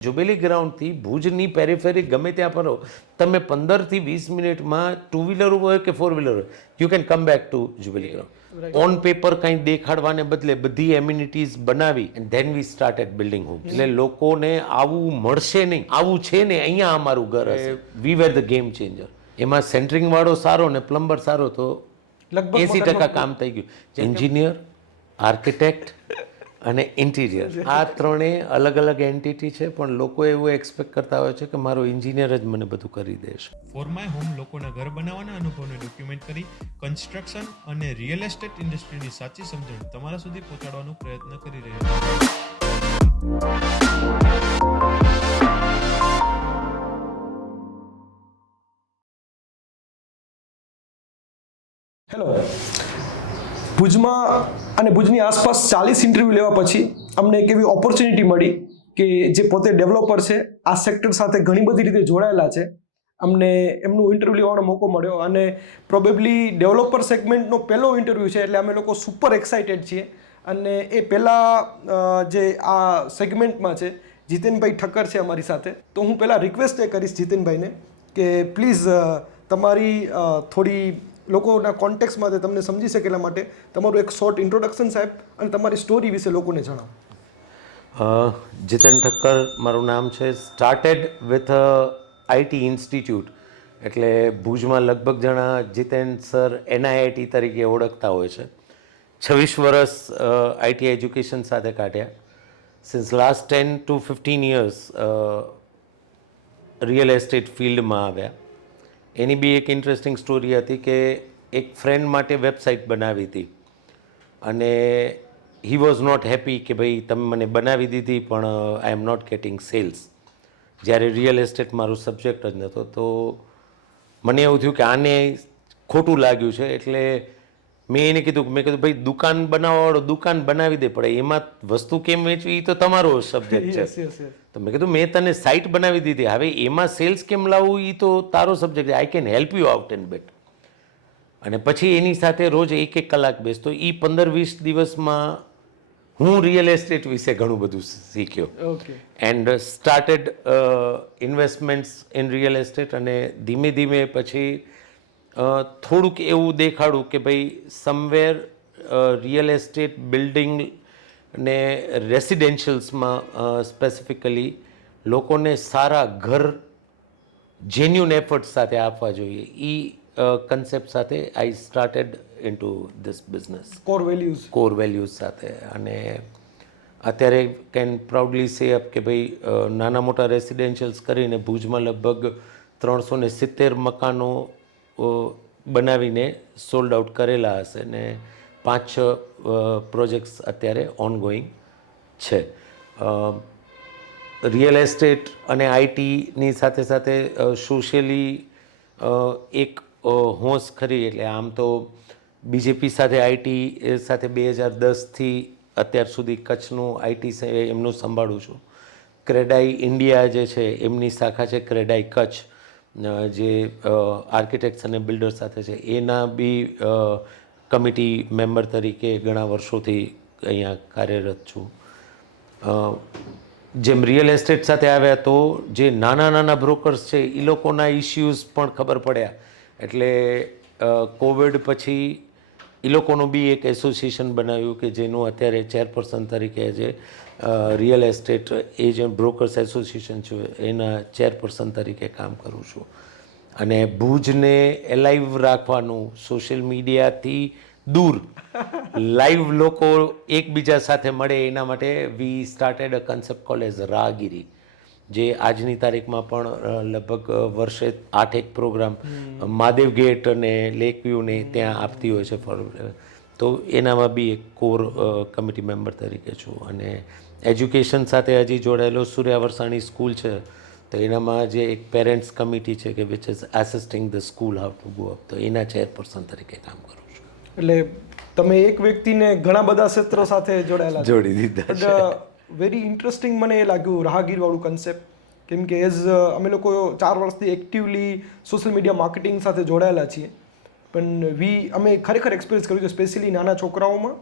Jubilee ગ્રાઉન્ડથી ભુજની પેરીફેરી ગમે ત્યાં ફરો, તમે 15 થી 20 મિનિટમાં ટુ વ્હીલર હોય કે ફોર વ્હીલર હોય, you can come back to Jubilee Ground. On paper કંઈ દેખાડવાને બદલે બધી એમ્યુનિટીઝ બનાવી and then we started building home. એટલે લોકોને આવું મળશે નહીં, આવું છે ને અહીંયા અમારું ઘર હશે. વી વેર ધ ગેમ ચેન્જર. એમાં સેન્ટરિંગ વાળો સારો ને પ્લમ્બર સારો તો લગભગ 80% કામ થઈ ગયું. એન્જિનિયર, આર્કિટેક્ટ અને ઇન્ટિરિયર, આ ત્રણેય અલગ અલગ એન્ટિટી છે, પણ લોકો એવું એક્સપેક્ટ કરતા હોય છે કે મારો ઇન્જિનિયર જ મને બધું કરી દેશે. ફોર માય હોમ લોકોના ઘર બનાવવાના અનુભવને ડોક્યુમેન્ટ કરી કન્સ્ટ્રક્શન અને રિયલ એસ્ટેટ ઇન્ડસ્ટ્રીની સાચી સમજણ તમારા સુધી પહોંચાડવાનો પ્રયત્ન કરી રહ્યો છે. હેલો, ભુજમાં અને ભુજની આસપાસ 40 ઇન્ટરવ્યૂ લેવા પછી અમને એક એવી ઓપોર્ચ્યુનિટી મળી કે જે પોતે ડેવલપર છે, આ સેક્ટર સાથે ઘણી બધી રીતે જોડાયેલા છે, અમને એમનું ઇન્ટરવ્યૂ લેવાનો મોકો મળ્યો અને પ્રોબેબલી ડેવલપર સેગમેન્ટનો પહેલો ઇન્ટરવ્યૂ છે, એટલે અમે લોકો સુપર એક્સાઇટેડ છીએ. અને એ પહેલાં જે આ સેગમેન્ટમાં છે જીતેનભાઈ ઠક્કર છે અમારી સાથે. તો હું પહેલાં રિક્વેસ્ટ એ કરીશ જીતેનભાઈને કે પ્લીઝ તમારી થોડી લોકોના કોન્ટેક્સ્ટમાં તમને સમજી શકે એટલા માટે તમારું એક શોર્ટ ઇન્ટ્રોડક્શન સાહેબ અને તમારી સ્ટોરી વિશે લોકોને જણાવો. જીતન ઠક્કર મારું નામ છે. સ્ટાર્ટેડ વિથ આઈટી ઇન્સ્ટિટ્યૂટ, એટલે ભુજમાં લગભગ જણા જીતેન સર NIIT તરીકે ઓળખતા હોય છે. 26 વર્ષ આઈટી એજ્યુકેશન સાથે કાઢ્યા. Since last 10 to 15 years real estate ફિલ્ડમાં આવ્યા. એની બી એક ઇન્ટરેસ્ટિંગ સ્ટોરી હતી કે એક ફ્રેન્ડ માટે વેબસાઇટ બનાવી હતી અને હી વોઝ નોટ હેપી કે ભાઈ તમે મને બનાવી દીધી પણ આઈ એમ નોટ ગેટિંગ સેલ્સ. જ્યારે રિયલ એસ્ટેટ મારું સબ્જેક્ટ જ નહોતો, તો મને એવું થયું કે આને ખોટું લાગ્યું છે. એટલે મેં એને કીધું ભાઈ દુકાન બનાવવાવાળો દુકાન બનાવી દે, પણ એમાં વસ્તુ કેમ વેચવી એ તો તમારો સબ્જેક્ટ છે. તો મેં કીધું મેં તને સાઇટ બનાવી દીધી, હવે એમાં સેલ્સ કેમ લાવવું એ તો તારો સબ્જેક્ટ છે. I can help you out and bet. અને પછી એની સાથે રોજ 1-1 કલાક બેસતો. એ 15-20 દિવસમાં હું રિયલ એસ્ટેટ વિશે ઘણું બધું શીખ્યો and started investments in real estate. અને ધીમે ધીમે પછી થોડુંક એવું દેખાડું કે ભાઈ સમવેર રિયલ એસ્ટેટ બિલ્ડિંગ ને રેસિડેન્શિયલ્સમાં સ્પેસિફિકલી લોકોને સારા ઘર જેન્યુન એફર્ટ સાથે આપવા જોઈએ. એ કન્સેપ્ટ સાથે I started into this business core values સાથે. અને અત્યારે કેન પ્રાઉડલી સે અપ કે ભાઈ નાના મોટા રેસિડેન્શિયલ્સ કરીને ભુજમાં લગભગ 370 મકાનો બનાવીને સોલ્ડ આઉટ કરેલા હશે ને 5-6 પ્રોજેક્ટ્સ અત્યારે ઓનગોઈંગ છે. રિયલ એસ્ટેટ અને આઈટીની સાથે સાથે સોશિયલી એક હોશ ખરી. એટલે આમ તો બીજેપી સાથે આઈટી સાથે 2010થી અત્યાર સુધી કચ્છનું આઈટી એમનું સંભાળું છું. ક્રેડાઈ ઇન્ડિયા જે છે એમની શાખા છે ક્રેડાઈ કચ્છ, જે આર્કિટેક્ટ્સ અને બિલ્ડર સાથે છે, એના બી કમિટી મેમ્બર તરીકે ઘણા વર્ષોથી અહીંયા કાર્યરત છું. જેમ રિયલ એસ્ટેટ સાથે આવ્યા તો જે નાના નાના બ્રોકર્સ છે એ લોકોના ઇશ્યુઝ પણ ખબર પડ્યા. એટલે કોવિડ પછી એ લોકોનું બી એક એસોસિએશન બનાવ્યું કે જેનું અત્યારે ચેરપર્સન તરીકે જે real estate agent brokers association છે એના ચેરપર્સન તરીકે કામ કરું છું. અને ભુજને એલાઇવ રાખવાનું, સોશિયલ મીડિયાથી દૂર લાઈવ લોકો એકબીજા સાથે મળે એના માટે we started a concept called as Raahgiri, જે આજની તારીખમાં પણ લગભગ વર્ષે 8-1 પ્રોગ્રામ મહાદેવ ગેટ અને લેક વ્યૂને ત્યાં આપતી હોય છે. તો એનામાં બી એક કોર કમિટી મેમ્બર તરીકે છું. અને એજ્યુકેશન સાથે હજી જોડાયેલો સૂર્યા વરસાણી સ્કૂલ છે, તો એનામાં જે એક પેરેન્ટ્સ કમિટી છે કે which is assisting the school how to go up, તો એના ચેરપર્સન તરીકે કામ કરું છું. એટલે તમે એક વ્યક્તિને ઘણા બધા ક્ષેત્રો સાથે જોડાયેલા જોડી દીધા છે. વેરી ઇન્ટરેસ્ટિંગ મને એ લાગ્યું રાહગીરવાળું કન્સેપ્ટ, કેમ કે અમે લોકો 4 વર્ષથી એક્ટિવલી સોશિયલ મીડિયા માર્કેટિંગ સાથે જોડાયેલા છીએ. પણ અમે ખરેખર એક્સપિરિયન્સ કર્યું છે સ્પેશિયલી નાના છોકરાઓમાં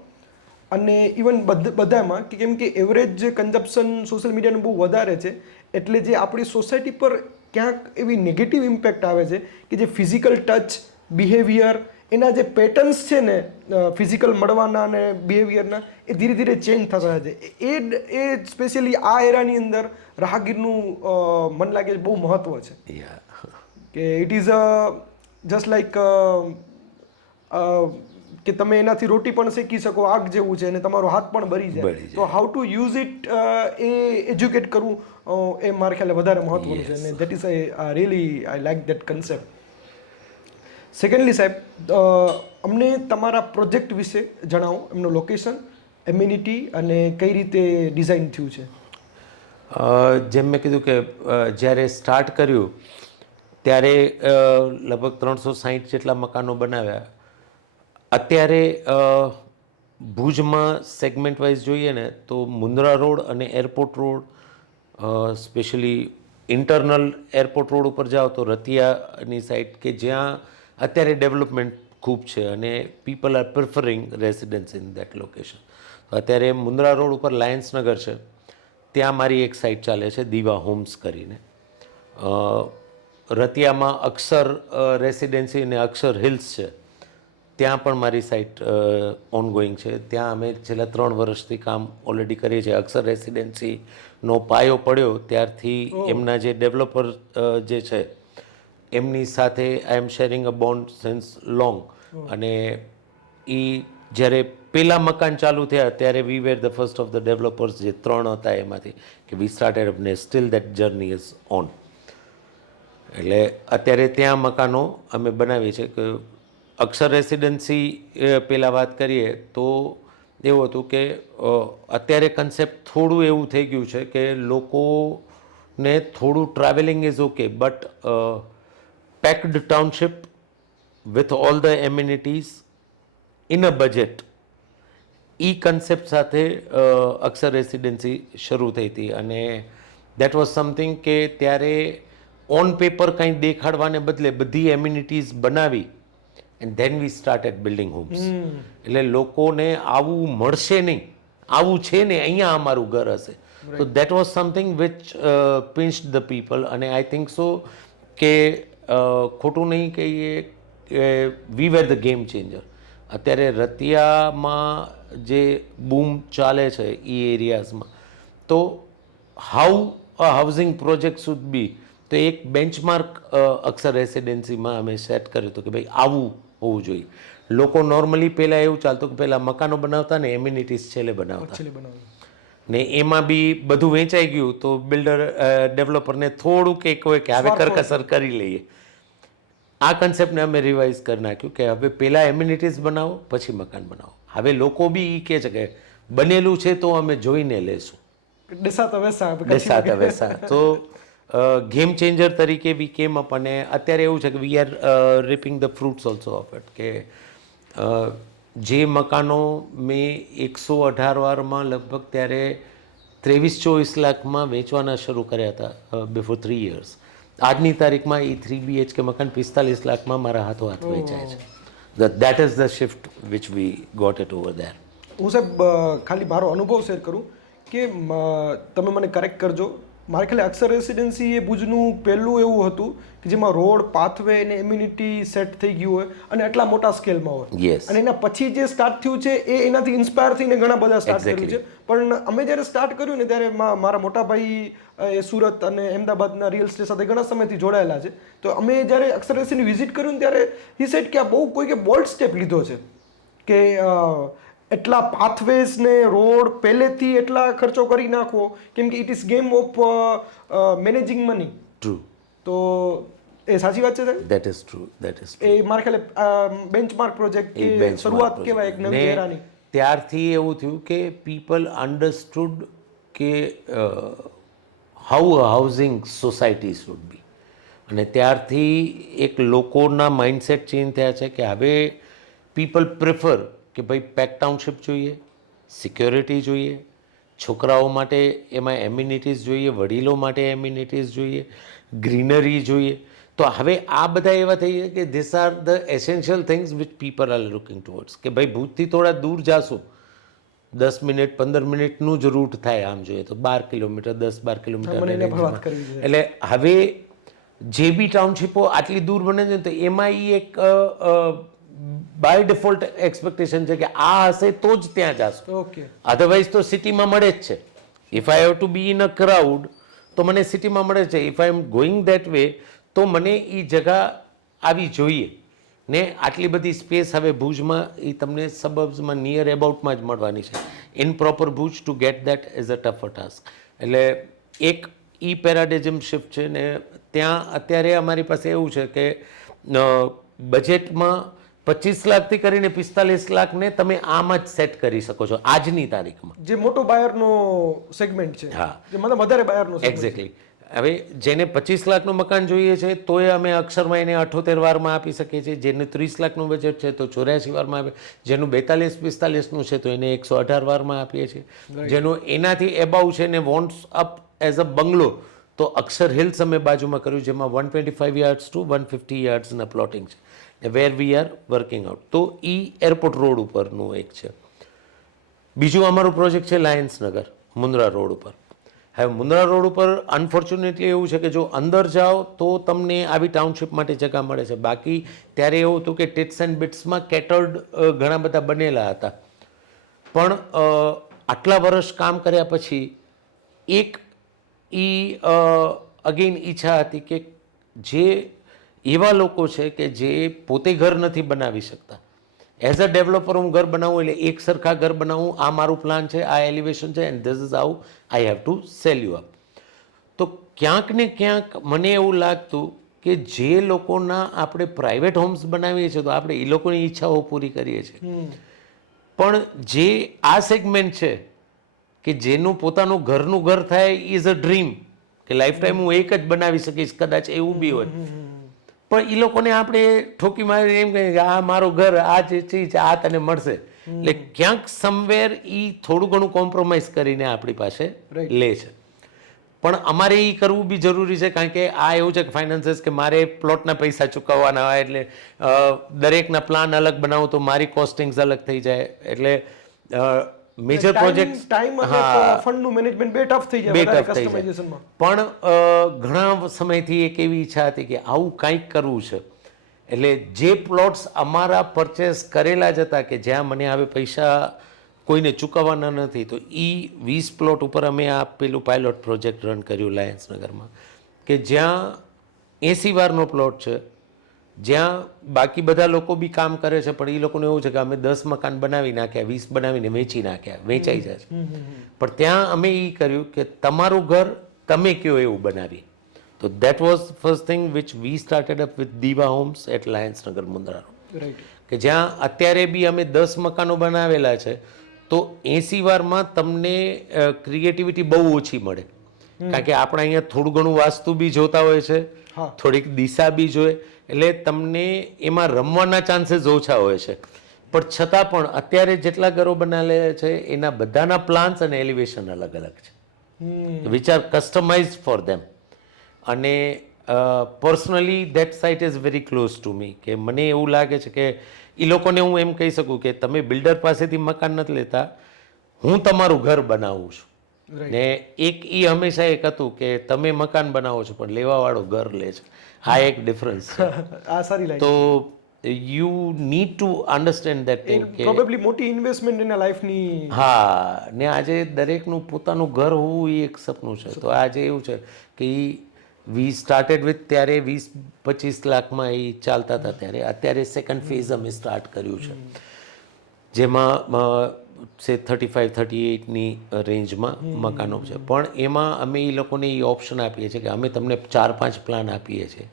અને ઇવન બધામાં, કે કેમ કે એવરેજ જે કન્ઝપ્શન સોશિયલ મીડિયાનું બહુ વધારે છે એટલે જે આપણી સોસાયટી પર ક્યાંક એવી નેગેટિવ ઇમ્પેક્ટ આવે છે કે જે ફિઝિકલ ટચ બિહેવિયર એના જે પેટર્ન્સ છે ને ફિઝિકલ મળવાના અને બિહેવિયરના એ ધીરે ધીરે ચેન્જ થતા છે. એ સ્પેશિયલી આ એરાની અંદર રાહગીરનું મન લાગે છે બહુ મહત્વ છે કે ઇટ ઇઝ જસ્ટ લાઈક કે તમે એનાથી રોટી પણ શેકી શકો આગ જેવું છે અને તમારો હાથ પણ બળી જાય. તો how to use it A educate કરવું એ મારા ખ્યાલે વધારે મહત્વનું છે અને that is really I like that concept. Secondly સાહેબ, અમને તમારા પ્રોજેક્ટ વિશે જણાવો, એમનું લોકેશન, એમ્યુનિટી અને કઈ રીતે ડિઝાઇન થયું છે. જેમ મેં કીધું કે જ્યારે સ્ટાર્ટ કર્યું ત્યારે લગભગ 360 જેટલા મકાનો બનાવ્યા. અત્યારે ભુજમાં સેગમેન્ટ વાઇઝ જોઈએ ને તો મુન્દ્રા રોડ અને airport road, specially internal airport road ઉપર જાઓ તો રતિયાની સાઈડ કે જ્યાં અત્યારે ડેવલપમેન્ટ ખૂબ છે અને people are preferring residence in that location. અત્યારે મુન્દ્રા રોડ ઉપર લાયન્સનગર છે, ત્યાં મારી એક સાઇટ ચાલે છે દીવા હોમ્સ કરીને. રતિયામાં અક્ષર રેસિડેન્સી અને અક્ષર હિલ્સ છે, ત્યાં પણ મારી સાઇટ ઓનગોઈંગ છે. ત્યાં અમે છેલ્લા 3 વર્ષથી કામ ઓલરેડી કરીએ છીએ. અક્ષર રેસિડેન્સીનો પાયો પડ્યો ત્યારથી એમના જે ડેવલપર જે છે એમની સાથે I am sharing a bond since long. અને એ જ્યારે પહેલાં મકાન ચાલુ થયા ત્યારે we were the first of the developers, જે 3 હતા એમાંથી, કે વી સ્ટાર્ટેડ અપ ને still that journey is on. એટલે અત્યારે ત્યાં મકાનો અમે બનાવીએ છીએ. કે અક્ષર રેસિડેન્સી પહેલાં વાત કરીએ તો એવું હતું કે અત્યારે કન્સેપ્ટ થોડું એવું થઈ ગયું છે કે લોકોને થોડું travelling is okay, but packed township with all the amenities in a budget, A concept સાથે અક્ષર રેસિડેન્સી શરૂ થઈ હતી. અને દેટ વોઝ સમથિંગ કે ત્યારે ઓન પેપર કંઈ દેખાડવાને બદલે બધી એમ્યુનિટીઝ બનાવી and then we started building homes. એટલે લોકોને આવું મળશે નહીં, આવું છે ને અહીંયા અમારું ઘર હશે. તો that was something which pinched the people. અને આઈ થિંક સો કે ખોટું નહીં કહીએ કે we were the game changer. અત્યારે રતિયામાં જે બૂમ ચાલે છે એ એરિયાઝમાં, તો how a housing project should be, તો એક બેન્ચમાર્ક અક્ષર રેસિડેન્સીમાં અમે સેટ કર્યું હતું કે ભાઈ આવું હોવું જોઈએ. લોકો નોર્મલી પહેલાં એવું ચાલતું કે પહેલાં મકાનો બનાવતા ને એમ્યુનિટીઝ છેલ્લે બનાવતા, ને એમાં બી બધું વેચાઈ ગયું તો બિલ્ડર ડેવલપરને થોડુંક એક હોય કે હવે કરકસર કરી લઈએ. આ કન્સેપ્ટને અમે રિવાઇઝ કરી નાખ્યું કે હવે પહેલાં એમ્યુનિટીઝ બનાવો પછી મકાન બનાવો. હવે લોકો બી એ કહે છે કે બનેલું છે તો અમે જોઈને લેશું. દેસાત વેસા. તો ગેમ ચેન્જર તરીકે વી કેમ અપ. અને અત્યારે એવું છે કે we are reaping the fruits also of it. કે જે મકાનો મેં 118 વારમાં લગભગ ત્યારે 23-24 લાખમાં વેચવાના શરૂ કર્યા હતા બિફોર 3 years, આજની તારીખમાં એ 3 BHK મકાન 45 લાખમાં મારા હાથો હાથ વેચાય છે. That is the shift which we got it over there. હું સાહેબ ખાલી મારો અનુભવ શેર કરું કે તમે મને કરેક્ટ કરજો, મારા ખ્યાલે અક્ષર રેસિડેન્સી એ ભુજનું પહેલું એવું હતું કે જેમાં રોડ, પાથવે અને એમ્યુનિટી સેટ થઈ ગયું હોય અને એટલા મોટા સ્કેલમાં હોય. યસ. અને એના પછી જે સ્ટાર્ટ થયું છે એ એનાથી ઇન્સ્પાયર થઈને ઘણા બધા સ્ટાર્ટ કર્યું છે. પણ અમે જ્યારે સ્ટાર્ટ કર્યું ને ત્યારે મારા મોટા ભાઈ એ સુરત અને અમદાવાદના રિયલ એસ્ટેટ સાથે ઘણા સમયથી જોડાયેલા છે. તો અમે જ્યારે અક્ષર રેસિડેન્સી વિઝિટ કર્યું ને ત્યારે હી સેડ કે આ બહુ કોઈકે બોલ્ડ સ્ટેપ લીધો છે કે એટલા પાથવેઝ ને રોડ પહેલેથી એટલા ખર્ચો કરી નાખવો, કેમ કે it is game of managing money. True. તો એ સાચી વાત છે સાહેબ? That is true. That is true. એ મારા ખ્યાલે બેન્ચમાર્ક પ્રોજેક્ટ કે શરૂઆત કહેવાય એક નવી એરાની. ત્યારથી એવું થયું કે પીપલ અન્ડરસ્ટુડ કે how a housing society should be. અને ત્યારથી એક લોકોના માઇન્ડસેટ ચેન્જ થયા છે કે હવે પીપલ પ્રિફર કે ભાઈ પેક ટાઉનશીપ જોઈએ, સિક્યોરિટી જોઈએ, છોકરાઓ માટે એમાં એમ્યુનિટીઝ જોઈએ, વડીલો માટે એમ્યુનિટીઝ જોઈએ, ગ્રીનરી જોઈએ. તો હવે આ બધા એવા થઈ ગયા કે this are the essential things which people are looking towards. કે ભાઈ ભુજથી થોડા દૂર જાશું 10 મિનિટ 15 મિનિટનું જ રૂટ થાય આમ જોઈએ તો 12 કિલોમીટર 10-12 કિલોમીટર. એટલે હવે જે બી ટાઉનશીપો આટલી દૂર બને છે તો એમાં એ એક બાય ડિફોલ્ટ એક્સપેક્ટેશન છે કે આ હશે તો જ ત્યાં જશો. ઓકે. અધરવાઇઝ તો સિટીમાં મળે જ છે. If I have two B in a crowd તો મને સિટીમાં મળે છે. If I am going that way તો મને એ જગા આવી જોઈએ ને આટલી બધી સ્પેસ હવે ભુજમાં એ તમને સબર્બ્સમાં નિયર એબાઉટમાં જ મળવાની છે. In proper Bhuj to get that is a tougher task. એટલે એક ઈ પેરાડિઝમ શિફ્ટ છે ને ત્યાં અત્યારે અમારી પાસે એવું છે કે બજેટમાં 25 લાખથી કરીને 45 લાખને તમે આમાં જ સેટ કરી શકો છો આજની તારીખમાં. જે મોટો બાયરનો સેગમેન્ટ છે. હા, જે મતલબ વધારે બાયરનો એક્ઝેક્ટલી. હવે જેને 25 લાખનું મકાન જોઈએ છે તોય અમે અક્ષરમાં એને 78 વારમાં આપી શકીએ છીએ. જેને 30 લાખનું બજેટ છે તો 84 વારમાં આપે. જેનું 42-45નું છે તો એને 118 વારમાં આપીએ છીએ. જેનું એનાથી એબાઉ છે ને વોન્ટ્સ અપ એઝ અ બંગલો તો અક્ષર હિલ્સ અમે બાજુમાં કર્યું જેમાં 125 યાર્ડ્સ ટુ 150 યાર્ડ્સના પ્લોટિંગ છે વેર વી આર વર્કિંગ આઉટ. તો એ એરપોર્ટ રોડ ઉપરનું એક છે. બીજું અમારું પ્રોજેક્ટ છે લાયન્સનગર મુન્દ્રા રોડ ઉપર. હવે મુન્દ્રા રોડ ઉપર અનફોર્ચ્યુનેટલી એવું છે કે જો અંદર જાઓ તો તમને આવી ટાઉનશીપ માટે જગ્યા મળે છે. બાકી ત્યારે એવું હતું કે ટિટ્સ એન્ડ બિટ્સમાં કેટર્ડ ઘણા બધા બનેલા હતા. પણ આટલા વર્ષ કામ કર્યા પછી એક અગેન ઈચ્છા હતી કે જે એવા લોકો છે કે જે પોતે ઘર નથી બનાવી શકતા, એઝ અ ડેવલપર હું ઘર બનાવું એટલે એક સરખા ઘર બનાવું, આ મારું પ્લાન છે, આ એલિવેશન છે and this is how I have to sell you up. તો ક્યાંક ને ક્યાંક મને એવું લાગતું કે જે લોકોના આપણે પ્રાઇવેટ હોમ્સ બનાવીએ છીએ તો આપણે એ લોકોની ઈચ્છાઓ પૂરી કરીએ છીએ, પણ જે આ સેગમેન્ટ છે કે જેનું પોતાનું ઘરનું ઘર થાય ઇઝ અ ડ્રીમ કે લાઈફ ટાઈમ હું એક જ બનાવી શકીશ, કદાચ એવું બી હોય, પણ એ લોકોને આપણે ઠોકી મારી એમ કહીએ કે આ મારું ઘર, આ જે ચીજ આ તને મળશે. એટલે ક્યાંક સમવેર એ થોડું ઘણું કોમ્પ્રોમાઇઝ કરીને આપણી પાસે લે છે. પણ અમારે એ કરવું બી જરૂરી છે કારણ કે આ એવું છે કે ફાઇનાન્સીસ કે મારે પ્લોટના પૈસા ચૂકવવાના હોય એટલે દરેકના પ્લાન અલગ બનાવું તો મારી કોસ્ટિંગ્સ અલગ થઈ જાય. એટલે મેજર પ્રોજેક્ટ ફંડનું મેનેજમેન્ટ બે ટફ થઈ જાય કસ્ટમાઇઝેશનમાં. પણ ઘણા સમયથી એક એવી ઈચ્છા હતી કે આવું કંઈક કરવું છે. એટલે જે પ્લોટ્સ અમારા પરચેસ કરેલા જ હતા કે જ્યાં મને હવે પૈસા કોઈને ચૂકવવાના નથી, તો એ 20 પ્લોટ ઉપર અમે આ પેલું પાયલોટ પ્રોજેક્ટ રન કર્યું લાયન્સનગરમાં કે જ્યાં 80 વારનો પ્લોટ છે, જ્યાં બાકી બધા લોકો બી કામ કરે છે પણ એ લોકોને એવું છે કે અમે 10 મકાન બનાવી નાખ્યા, 20 બનાવીને વેચી નાખ્યા, વેચાઈ જાય છે. પણ ત્યાં અમે એ કર્યું કે તમારું ઘર તમે કયો એવું બનાવીએ. તો that was first thing which we started up with દીવા હોમ્સ એટ લાયન્સનગર મુન્દ્રા રોડ, કે જ્યાં અત્યારે બી અમે 10 મકાનો બનાવેલા છે તો 80 વારમાં તમને ક્રિએટિવિટી બહુ ઓછી મળે કારણ કે આપણે અહીંયા થોડું ઘણું વાસ્તુ બી જોતા હોય છે, થોડીક દિશા બી જોઈએ, એટલે તમને એમાં રમવાના ચાન્સીસ ઓછા હોય છે. પણ છતાં પણ અત્યારે જેટલા ઘરો બનાવેલા છે એના બધાના પ્લાન્સ અને એલિવેશન અલગ અલગ છે which are customized for them. અને personally that site is very close to me કે મને એવું લાગે છે કે એ લોકોને હું એમ કહી શકું કે તમે બિલ્ડર પાસેથી મકાન નથી લેતા, હું તમારું ઘર બનાવું છું. ને એક એ હંમેશા એક હતું કે તમે મકાન બનાવો છો પણ લેવાવાળો ઘર લે છે. આ એક ડિફરન્સ છે. તો you need to understand that thing કે પ્રોબેબલી મોટી ઇન્વેસ્ટમેન્ટ એના લાઈફની. હા, ને આજે દરેકનું પોતાનું ઘર હોવું એ એક સપનું છે. તો આજે એવું છે કે વી સ્ટાર્ટેડ વિથ ત્યારે 20-25 લાખમાં એ ચાલતા હતા ત્યારે, અત્યારે સેકન્ડ ફેઝ અમે સ્ટાર્ટ કર્યું છે જેમાં સે 35-38ની રેન્જમાં મકાનો છે. પણ એમાં અમે એ લોકોને એ ઓપ્શન આપીએ છીએ કે અમે તમને 4-5 પ્લાન આપીએ છીએ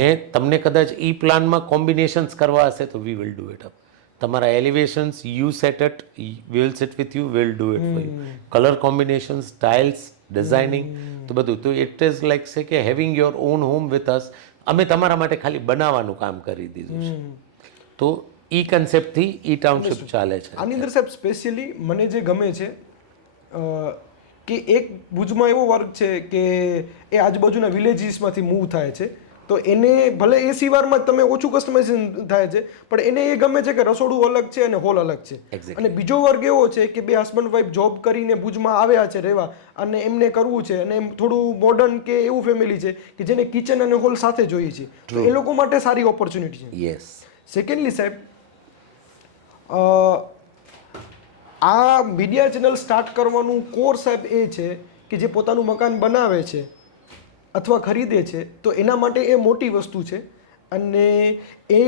ને તમને કદાચ એ પ્લાનમાં કોમ્બિનેશન્સ કરવા હશે તો we will do it up. તમારા elevations you set it, we will set with you, will do it for you. Colour combinations, styles, designing તો બધું. તો ઇટ ઇઝ લાઈક સે કે having your own home with us. અમે તમારા માટે ખાલી બનાવવાનું કામ કરી દીધું છે. તો ઈ કન્સેપ્ટથી ઈ ટાઉનશીપ ચાલે છે. આની અંદર સાહેબ સ્પેશિયલી મને જે ગમે છે કે એક ભુજમાં એવો વર્ક છે કે એ આજુબાજુના વિલેજીસમાંથી મૂવ થાય છે તો એને ભલે 80 વારમાં જ તમે ઓછું કસ્ટમાઇઝેશન થાય છે, પણ એને એ ગમે છે કે રસોડું અલગ છે અને હોલ અલગ છે. Exactly. અને બીજો વર્ગ એવો છે કે બે હસબન્ડ વાઈફ જોબ કરીને ભુજમાં આવ્યા છે રહેવા, અને એમને કરવું છે, અને એમ થોડું મોડર્ન કે એવું ફેમિલી છે કે જેને કિચન અને હોલ સાથે જોઈએ છે, તો એ લોકો માટે સારી ઓપોર્ચ્યુનિટી છે. યસ. સેકન્ડલી સાહેબ, આ મીડિયા ચેનલ સ્ટાર્ટ કરવાનું કોર સાહેબ એ છે કે જે પોતાનું મકાન બનાવે છે અથવા ખરીદે છે તો એના માટે એ મોટી વસ્તુ છે. અને એ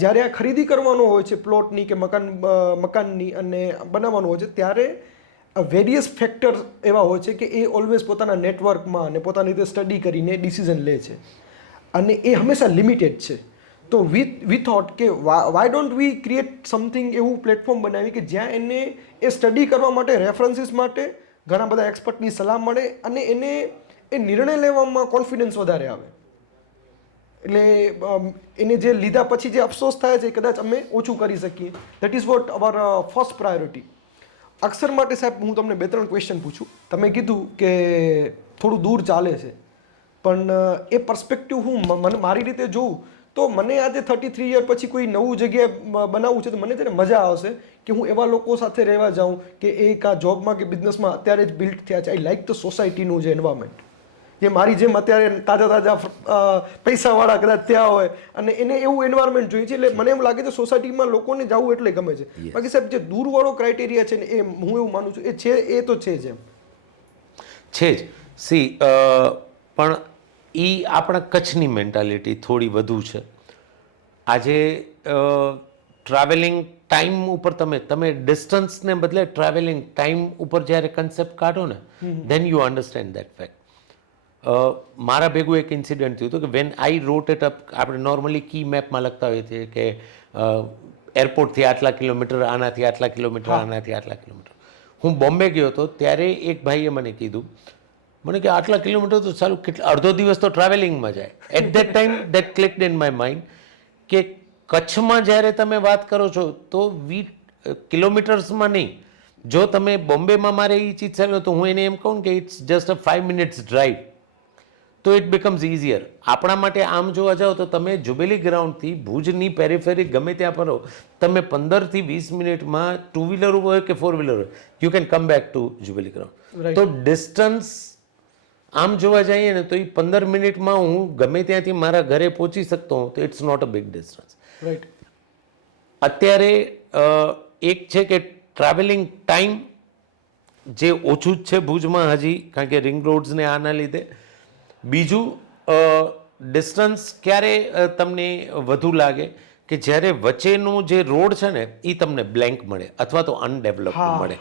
જ્યારે આ ખરીદી કરવાનો હોય છે પ્લોટની કે મકાનની અને બનાવવાનું હોય છે, ત્યારે વેરિયસ ફેક્ટર એવા હોય છે કે એ ઓલવેઝ પોતાના નેટવર્કમાં અને પોતાની રીતે સ્ટડી કરીને ડિસિઝન લે છે, અને એ હંમેશા લિમિટેડ છે. તો વી થોટ કે why don't we create something એવું પ્લેટફોર્મ બનાવી કે જ્યાં એને એ સ્ટડી કરવા માટે, રેફરન્સીસ માટે ઘણા બધા એક્સપર્ટની સલાહ મળે, અને એને એ નિર્ણય લેવામાં કોન્ફિડન્સ વધારે આવે. એટલે એને જે લીધા પછી જે અફસોસ થાય છે કદાચ અમે ઓછું કરી શકીએ. That is what our first priority. Akshar માટે સાહેબ હું તમને 2-3 ક્વેશ્ચન પૂછું. તમે કીધું કે થોડું દૂર ચાલે છે, પણ એ પર્સપેક્ટિવ હું મારી રીતે જોઉં તો મને આજે 33 યર પછી કોઈ નવું જગ્યાએ બનાવવું છે તો મને ત્યારે મજા આવશે કે હું એવા લોકો સાથે રહેવા જાઉં કે એ કા જોબમાં કે બિઝનેસમાં અત્યારે જ બિલ્ડ થયા છે. આઈ લાઈક ધ સોસાયટીનું જે એન્વાયરમેન્ટ, જે મારી જેમ અત્યારે તાજા પૈસાવાળા કદાચ ત્યાં હોય અને એને એવું એન્વાયરમેન્ટ જોઈએ છે. એટલે મને એમ લાગે છે સોસાયટીમાં લોકોને જવું એટલે ગમે છે. બાકી સાહેબ જે દૂરવાળો ક્રાઇટેરિયા છે ને એ હું એવું માનું છું એ તો છે જ એમ છે જ. પણ એ આપણા કચ્છની મેન્ટાલિટી થોડી વધુ છે. આજે ટ્રાવેલિંગ ટાઈમ ઉપર તમે ડિસ્ટન્સને બદલે ટ્રાવેલિંગ ટાઈમ ઉપર જ્યારે કન્સેપ્ટ કાઢો ને, then you understand that fact. મારા ભેગું એક ઇન્સિડન્ટ થયું હતું કે when I wrote it up, આપણે નોર્મલી કી મેપમાં લખતા હોઈએ છીએ કે એરપોર્ટથી આટલા કિલોમીટર, આનાથી આટલા કિલોમીટર, આનાથી આટલા કિલોમીટર. હું બોમ્બે ગયો હતો ત્યારે એક ભાઈએ મને કીધું, મને કે આટલા કિલોમીટર તો સારું, અડધો દિવસ તો ટ્રાવેલિંગમાં જાય. At that time that clicked in my mind કે કચ્છમાં જ્યારે તમે વાત કરો છો તો કિલોમીટર્સમાં નહીં. જો તમે બોમ્બેમાં મારે એ ચીજ ચાલ્યો તો હું એને એમ કહું કે it's just a 5 minutes drive, તો ઇટ બિકમ્સ ઇઝીયર. આપણા માટે આમ જોવા જાઓ તો તમે જુબેલી ગ્રાઉન્ડથી ભુજની પેરીફેરી ગમે ત્યાં ફરો, તમે 15 થી 20 મિનિટમાં 2 વ્હીલર હોય કે 4 વ્હીલર હોય, you can come back to Jubilee Ground. તો ડિસ્ટન્સ આમ જોવા જઈએ ને તો એ 15 મિનિટમાં હું ગમે ત્યાંથી મારા ઘરે પહોંચી શકતો હોઉં તો it's not a big distance. Right. અત્યારે એક છે કે ટ્રાવેલિંગ ટાઈમ જે ઓછું જ છે ભુજમાં હજી, કારણ કે રિંગ રોડ્સને આના લીધે. બીજું ડિસ્ટન્સ ક્યારે તમને વધુ લાગે કે જ્યારે વચ્ચેનું જે રોડ છે ને એ તમને બ્લેન્ક મળે અથવા તો અનડેવલપ્ડ મળે.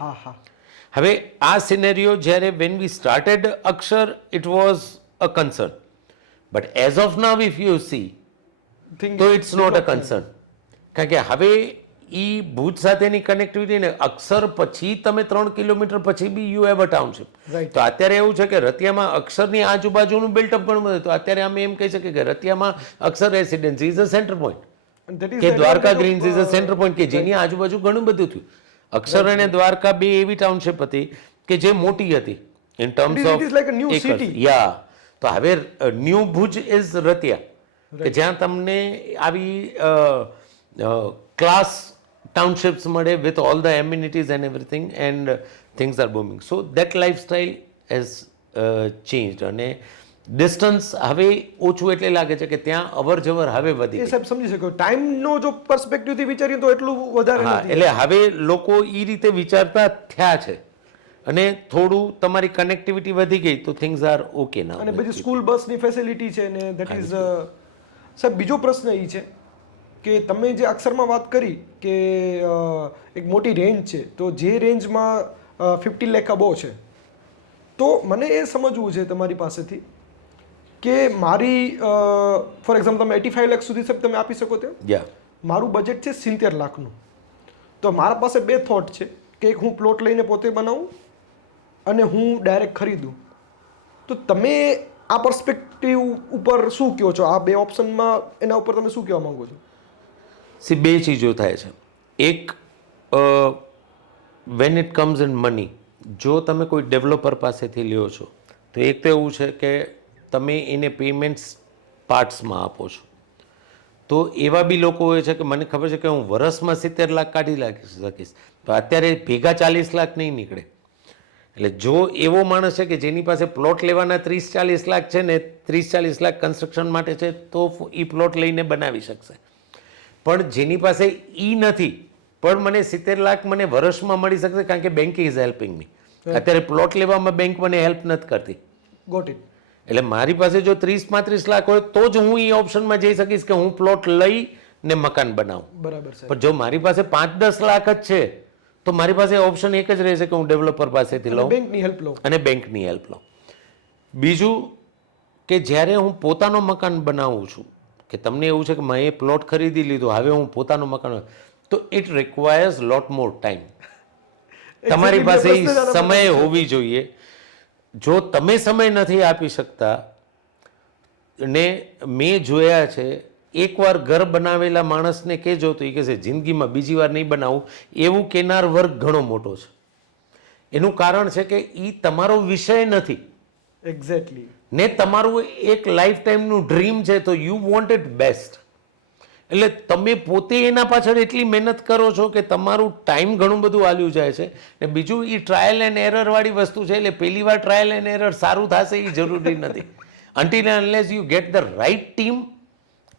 હવે આ સિનેરિયો જ્યારે when we started Akshar it was a concern, but as of now if you see તો ઇટ્સ નોટ અ કન્સર્ન. કારણ કે હવે એ ભુજ સાથેની કનેક્ટિવિટી ને અક્ષર પછી તમે 3 કિલોમીટર પછી બી યુ હેવ અ ટાઉનશીપ. તો અત્યારે એવું છે કે રતિયામાં અક્ષરની આજુબાજુનું બિલ્ટઅપ ઘણું બધું. તો અત્યારે અમે એમ કહી શકીએ કે રતિયામાં Akshar residency is a centre point, કે Dwarka greens is a centre point, કે જેની આજુબાજુ ઘણું બધું થયું. અક્ષર અને દ્વારકા બે એવી ટાઉનશીપ હતી કે જે મોટી હતી ઇન ટર્મ્સ ઓફ યા. તો હવે ન્યૂ ભુજ ઇઝ રતિયા, કે જ્યાં તમને આવી ક્લાસ townships મળે with all the amenities and everything, and things are booming. So that lifestyle has changed. અને ડિસ્ટન્સ હવે ઓછું એટલે લાગે છે કે ત્યાં અવર જવર હવે વધી એ સાહેબ સમજી શકો. ટાઈમનો જો પર્સપેક્ટિવથી વિચારીએ તો એટલું વધારે નથી. એટલે હવે લોકો એ રીતે વિચારતા થયા છે અને થોડું તમારી કનેક્ટિવિટી વધી ગઈ તો થિંગ્સ આર ઓકે ના. અને બધી સ્કૂલ બસની ફેસિલિટી છે ને દેટ ઇઝ. સાહેબ બીજો પ્રશ્ન એ છે કે તમે જે અક્ષરમાં વાત કરી કે એક મોટી રેન્જ છે, તો જે રેન્જમાં 50 લાખ અબો છે, તો મને એ સમજવું છે તમારી પાસેથી કે મારી ફોર એક્ઝામ્પલ તમે 85 લાખ સુધી સાહેબ તમે આપી શકો ત્યાં. મારું બજેટ છે 70 લાખનું. તો મારા પાસે 2 થોટ છે કે એક હું પ્લોટ લઈને પોતે બનાવું અને હું ડાયરેક્ટ ખરીદું. તો તમે આ પર્સપેક્ટિવ ઉપર શું કહો છો? આ 2 ઓપ્શનમાં એના ઉપર તમે શું કહેવા માંગો છો? બે ચીજો થાય છે. એક, when it comes in money, જો તમે કોઈ ડેવલપર પાસેથી લ્યો છો તો એક તો એવું છે કે તમે એને પેમેન્ટ્સ પાર્ટ્સમાં આપો છો. તો એવા બી લોકો હોય છે કે મને ખબર છે કે હું વરસમાં 70 લાખ કાઢી શકીશ, તો અત્યારે ભેગા 40 લાખ નહીં નીકળે. એટલે જો એવો માણસ છે કે જેની પાસે પ્લોટ લેવાના 30-40 લાખ છે ને 30-40 લાખ કન્સ્ટ્રક્શન માટે છે, તો એ પ્લોટ લઈને બનાવી શકશે. પણ જેની પાસે ઈ નથી, પણ મને 70 લાખ મને વર્ષમાં મળી શકશે, કારણ કે બેંક ઇઝ હેલ્પિંગ મી. અત્યારે પ્લોટ લેવામાં બેંક મને હેલ્પ નથી કરતી. Got it. એટલે મારી પાસે જો 30-35 લાખ હોય તો જ હું એ ઓપ્શનમાં જઈ શકીશ કે હું પ્લોટ લઈ ને મકાન બનાવું. બરાબર છે. પણ જો મારી પાસે 5-10 લાખ જ છે તો મારી પાસે ઓપ્શન એક જ રહેશે કે હું ડેવલપર પાસેથી લઉં બેંકની હેલ્પ લો અને બેંકની હેલ્પ લઉં. બીજું કે જ્યારે હું પોતાનો મકાન બનાવું છું, કે તમને એવું છે કે મેં એ પ્લોટ ખરીદી લીધો, હવે હું પોતાનો મકાન, તો it requires lot more time. તમારી પાસે સમય હોવી જોઈએ. જો તમે સમય નથી આપી શકતા, ને મેં જોયા છે, એકવાર ઘર બનાવેલા માણસને કહેજો તો એ કહેશે જિંદગીમાં બીજી વાર નહીં બનાવું, એવું કેનાર વર્ગ ઘણો મોટો છે. એનું કારણ છે કે એ તમારો વિષય નથી. એક્ઝેક્ટલી. ને તમારું એક લાઈફ ટાઈમનું ડ્રીમ છે, તો યુ વોન્ટ ઇટ બેસ્ટ. એટલે તમે પોતે એના પાછળ એટલી મહેનત કરો છો કે તમારું ટાઈમ ઘણું બધું આલ્યું જાય છે. ને બીજું એ ટ્રાયલ એન્ડ એરર વાળી વસ્તુ છે, એટલે પહેલી વાર ટ્રાયલ એન્ડ એરર સારું થશે એ જરૂરી નથી. until and unless you get the right team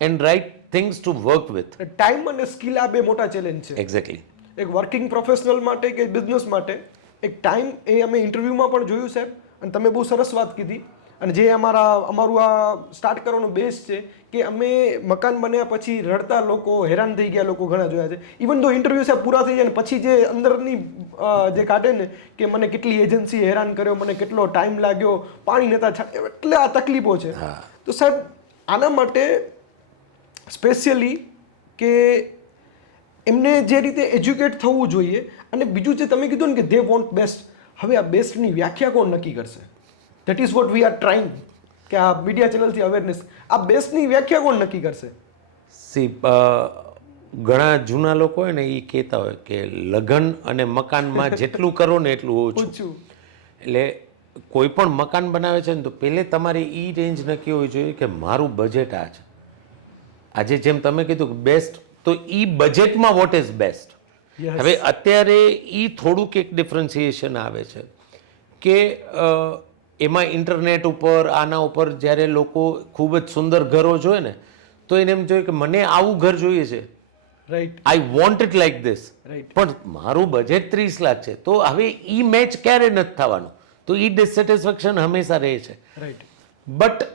and right things to work with. Time અને સ્કિલ આ બે મોટા ચેલેન્જ છે. એક્ઝેક્ટલી. એક વર્કિંગ પ્રોફેશનલ માટે કે બિઝનેસ માટે એક ટાઈમ, એ અમે ઇન્ટરવ્યૂમાં પણ જોયું સાહેબ, અને તમે બહુ સરસ વાત કીધી. અને જે અમારું આ સ્ટાર્ટ કરવાનો બેઝ છે કે અમે મકાન બન્યા પછી રડતા લોકો, હેરાન થઈ ગયા લોકો ઘણા જોયા છે. ઇવન તો ઇન્ટરવ્યૂ સાહેબ પૂરા થઈ જાય ને પછી જે અંદરની જે કાઢે ને કે મને કેટલી એજન્સી હેરાન કર્યો, મને કેટલો ટાઈમ લાગ્યો, પાણી નતા છાંટ્યા, એટલે આ તકલીફો છે. તો સાહેબ આના માટે સ્પેશિયલી કે એમને જે રીતે એજ્યુકેટ થવું જોઈએ, અને બીજું જે તમે કીધું ને કે દે વોન્ટ બેસ્ટ, હવે આ બેસ્ટની વ્યાખ્યા કોણ નક્કી કરશે? That is what we are trying, કે આ મીડિયા ચેનલથી અવેરનેસ, આ બેસ્ટની વ્યાખ્યા કોણ નક્કી કરશે? સી ઘણા જૂના લોકો હોય ને એ કહેતા હોય કે લગ્ન અને મકાનમાં જેટલું કરો ને એટલું ઓછું. એટલે કોઈ પણ મકાન બનાવે છે ને તો પહેલે તમારી એ રેન્જ નક્કી હોવી જોઈએ કે મારું બજેટ આ છે. આજે જેમ તમે કીધું કે બેસ્ટ, તો એ બજેટમાં વોટ ઇઝ બેસ્ટ. હવે અત્યારે એ થોડુંક એક ડિફરન્સિએશન આવે છે કે એમાં ઇન્ટરનેટ ઉપર આના ઉપર જ્યારે લોકો ખૂબ જ સુંદર ઘરો જોઈએ ને તો એને એમ જોઈએ કે મને આવું ઘર જોઈએ છે, right, I want it like this, right, પણ મારું બજેટ 30 લાખ છે. તો હવે ઈ મેચ ક્યારે નથી થવાનું, તો ઈ ડિસેટિસ્ફેક્શન હંમેશા રહે છે. રાઈટ. બટ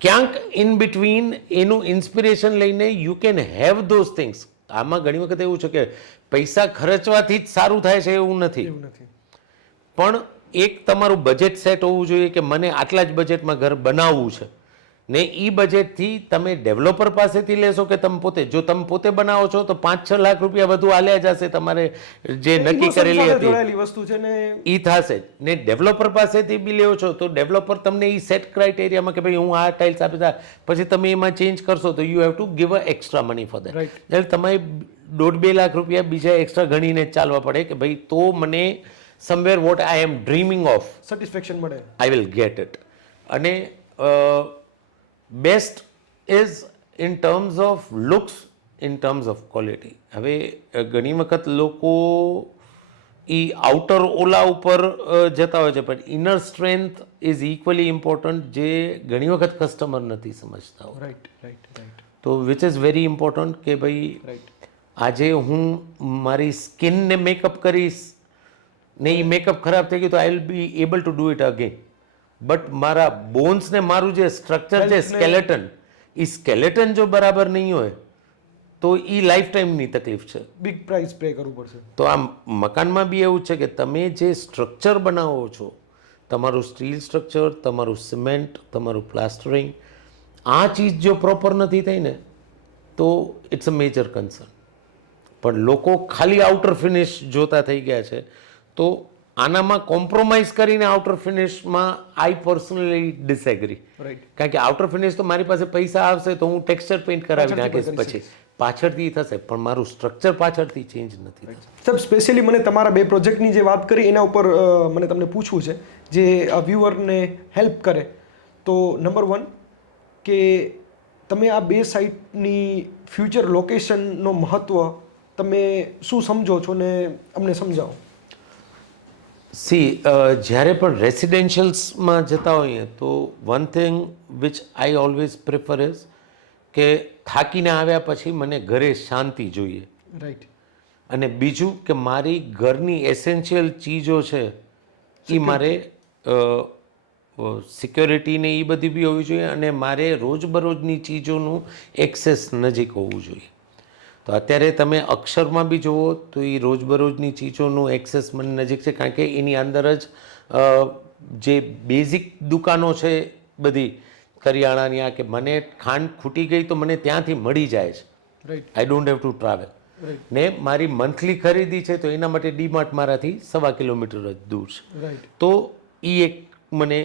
ક્યાંક ઇન બિટવીન એનું ઇન્સ્પિરેશન લઈને you can have those things. આમાં ઘણી વખત એવું છે કે પૈસા ખર્ચવાથી જ સારું થાય છે એવું નથી, પણ એક તમારું બજેટ સેટ હોવું જોઈએ કે મને આટલા જ બજેટમાં ઘર બનાવવું છે. ને એ બજેટથી તમે ડેવલપર પાસેથી લેશો કે તમે પોતે, જો તમે પોતે બનાવો છો તો 5-6 લાખ રૂપિયા વધુ આલ્યા જશે, તમારે જે નક્કી કરેલી હતી વસ્તુ છે ને એ થશે. ને ડેવલપર પાસેથી બી લેવો છો તો ડેવલપર તમને એ સેટ ક્રાઇટેરિયામાં કે ભાઈ હું આ ટાઇલ્સ આપી દા, પછી તમે એમાં ચેન્જ કરશો તો you have to give a extra money for that. એટલે તમારે 1.5-2 લાખ રૂપિયા બીજા એક્સ્ટ્રા ગણીને ચાલવા પડે કે ભાઈ તો મને somewhere what I am dreaming of satisfaction મળે, આઈ વિલ ગેટ ઇટ. અને best is in terms of looks, in terms of quality. હવે ઘણી વખત લોકો એ આઉટર ઓલા ઉપર જતા હોય છે, પણ inner strength is equally important, જે ઘણી વખત કસ્ટમર નથી સમજતા હોય. Right, right, right. તો વિચ ઇઝ વેરી ઇમ્પોર્ટન્ટ કે ભાઈ આજે હું મારી સ્કિનને મેકઅપ કરીશ ને એ મેકઅપ ખરાબ થઈ ગયું તો I will be able to do it again. But મારા બોન્સ ને મારું જે સ્ટ્રક્ચર છે સ્કેલેટન, એ સ્કેલેટન જો બરાબર નહીં હોય તો એ લાઈફ ટાઈમની તકલીફ છે, બિગ પ્રાઇસ પે કરવું પડશે. તો આ મકાનમાં બી એવું છે કે તમે જે સ્ટ્રક્ચર બનાવો છો, તમારું સ્ટીલ સ્ટ્રક્ચર, તમારું સિમેન્ટ, તમારું પ્લાસ્ટરિંગ, આ ચીજ જો પ્રોપર નથી થઈ ને તો ઇટ્સ અ મેજર કન્સર્ન. પણ લોકો ખાલી આઉટર ફિનિશ જોતા થઈ ગયા છે. તો આનામાં કોમ્પ્રોમાઇઝ કરીને આઉટર ફિનિશમાં આઈ પર્સનલી ડિસએગ્રી. કારણ કે આઉટર ફિનિશ તો મારી પાસે પૈસા આવશે તો હું ટેક્સચર પેઇન્ટ કરાવી નાખીશ, પછી પાછળથી થશે, પણ મારું સ્ટ્રક્ચર પાછળથી ચેન્જ નથી. સાહેબ સ્પેશિયલી મને તમારા બે પ્રોજેક્ટની જે વાત કરી એના ઉપર મને તમને પૂછવું છે, જે વ્યુઅરને હેલ્પ કરે. તો નંબર 1, કે તમે આ બે સાઇટની ફ્યુચર લોકેશનનો મહત્વ તમે શું સમજો છો ને અમને સમજાવો. જ્યારે પણ રેસિડેન્શિયલ્સમાં જતા હોઈએ તો one thing which I always prefer is કે થાકીને આવ્યા પછી મને ઘરે શાંતિ જોઈએ. રાઈટ. અને બીજું કે મારી ઘરની એસેન્શિયલ ચીજો છે એ મારે સિક્યોરિટીને એ બધી બી હોવી જોઈએ અને મારે રોજબરોજની ચીજોનું એક્સેસ નજીક હોવું જોઈએ. તો અત્યારે તમે અક્ષરમાં બી જુઓ તો એ રોજબરોજની ચીજોનું એક્સેસ મને નજીક છે કારણ કે એની અંદર જ જે બેઝિક દુકાનો છે બધી કરિયાણાની આ કે મને ખાંડ ખૂટી ગઈ તો મને ત્યાંથી મળી જાય છે. Right. I don't have to travel. ને મારી મંથલી ખરીદી છે તો એના માટે ડીમાર્ટ મારાથી 1.25 કિલોમીટર જ દૂર છે. રાઈટ. તો એ એક મને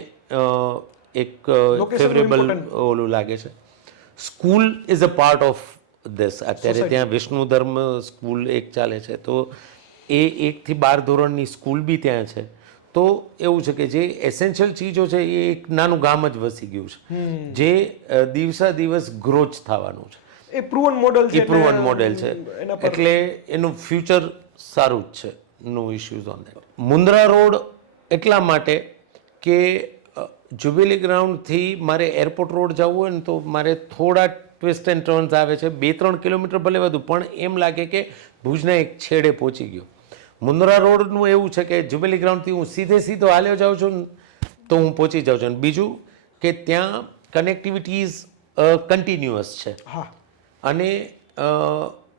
એક ફેવરેબલ ઓલું લાગે છે. School is a part of this. અત્યારે ત્યાં વિષ્ણુ ધર્મ સ્કૂલ એક ચાલે છે તો એ 1 થી 12 ધોરણની સ્કૂલ બી ત્યાં છે. તો એવું છે કે જે એસેન્શિયલ ચીજો છે એ એક નાનું ગામ જ વસી ગયું છે જે દિવસા દિવસ ગ્રોથ થવાનું છે. એ પ્રૂવન મોડલ છે. એ પ્રૂવન મોડેલ છે એટલે એનું ફ્યુચર સારું જ છે. No issues on that. Mundra road એટલા માટે કે જ્યુબિલી ગ્રાઉન્ડથી મારે એરપોર્ટ રોડ જવું હોય ને તો મારે થોડા ટ્વિસ્ટ એન્ડ ટર્ન્સ આવે છે 2-3 કિલોમીટર ભલે વધુ પણ એમ લાગે કે ભુજના એક છેડે પહોંચી ગયો. મુન્દ્રા રોડનું એવું છે કે જ્યુબિલી ગ્રાઉન્ડથી હું સીધો હાલ્યો જાઉં છું તો હું પહોંચી જાઉં છું. અને બીજું કે ત્યાં કનેક્ટિવિટીઝ કન્ટિન્યુઅસ છે. હા. અને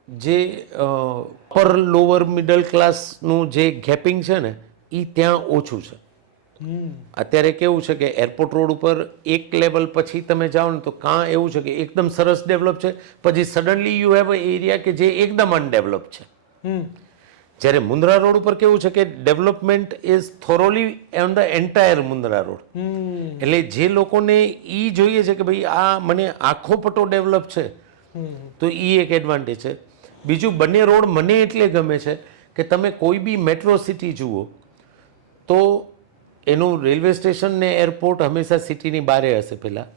જે અપર લોઅર મિડલ ક્લાસનું જે ગેપિંગ છે ને એ ત્યાં ઓછું છે. અત્યારે કેવું છે કે એરપોર્ટ રોડ ઉપર એક લેવલ પછી તમે જાઓ ને તો કાં એવું છે કે એકદમ સરસ ડેવલપ છે પછી suddenly you have a area કે જે એકદમ અનડેવલપ છે. જ્યારે મુન્દ્રા રોડ ઉપર કેવું છે કે development is thoroughly on the entire Mundra road. એટલે જે લોકોને એ જોઈએ છે કે ભાઈ આ મને આખો પટ્ટો ડેવલપ છે તો એ એક એડવાન્ટેજ છે. બીજું બંને રોડ મને એટલે ગમે છે કે તમે કોઈ બી મેટ્રો સિટી જુઓ તો એનું રેલવે સ્ટેશન ને એરપોર્ટ હંમેશા સિટીની બહારે હશે. પહેલાં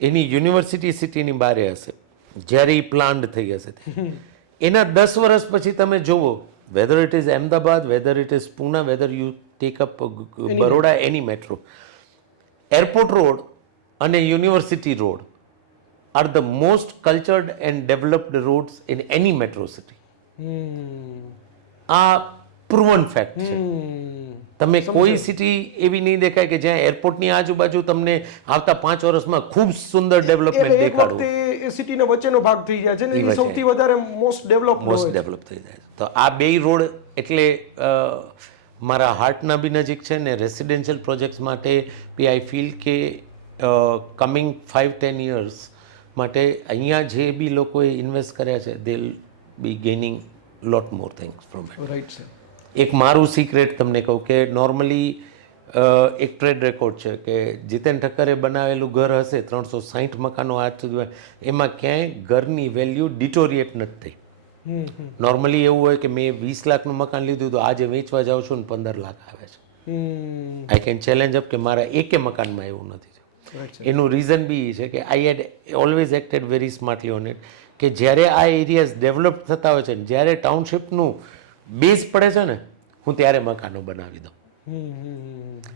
એની યુનિવર્સિટી સિટીની બહારે હશે જ્યારે એ પ્લાન્ડ થઈ હશે. એના 10 વર્ષ પછી તમે જુઓ whether it is Ahmedabad, whether it is Poona, whether you take up Baroda, any metro, airport road અને university road are the most cultured and developed roads in any metro city. આ પ્રૂવન ફેક્ટ છે. તમે કોઈ સિટી એવી નહીં દેખાય કે જ્યાં એરપોર્ટની આજુબાજુ તમને આવતા 5 વર્ષમાં ખૂબ સુંદર ડેવલપમેન્ટ દેખાડવું. એ સિટીના વચ્ચેનો ભાગ થઈ જાય છે ને એ સૌથી વધારે મોસ્ટ ડેવલપ થઈ જાય. તો આ બે રોડ એટલે મારા હાર્ટના બી નજીક છે ને રેસિડેન્શિયલ પ્રોજેક્ટ્સ માટે બી આઈ ફીલ કે કમિંગ 5-10 યર્સ માટે અહીંયા જે બી લોકોએ ઇન્વેસ્ટ કર્યા છે they will be gaining lot more things from it. Right છે. એક મારું સિક્રેટ તમને કહું કે નોર્મલી એક ટ્રેડ રેકોર્ડ છે કે જીતેન ઠક્કરે બનાવેલું ઘર હશે 360 મકાનો આજ સુધી એમાં ક્યાંય ઘરની વેલ્યુ ડિટોરિએટ નથી થઈ. નોર્મલી એવું હોય કે મેં 20 લાખનું મકાન લીધું તો આજે વેચવા જાઉં છું ને 15 લાખ આવે છે. આઈ કેન ચેલેન્જ અપ કે મારા એકે મકાનમાં એવું નથી. એનું રીઝન બી છે કે I had always acted very smartly on it કે જ્યારે આ એરિયાઝ ડેવલપ થતા હોય છે ને જ્યારે ટાઉનશીપનું બેઝ પડે છે ને હું ત્યારે મકાનો બનાવી દઉં.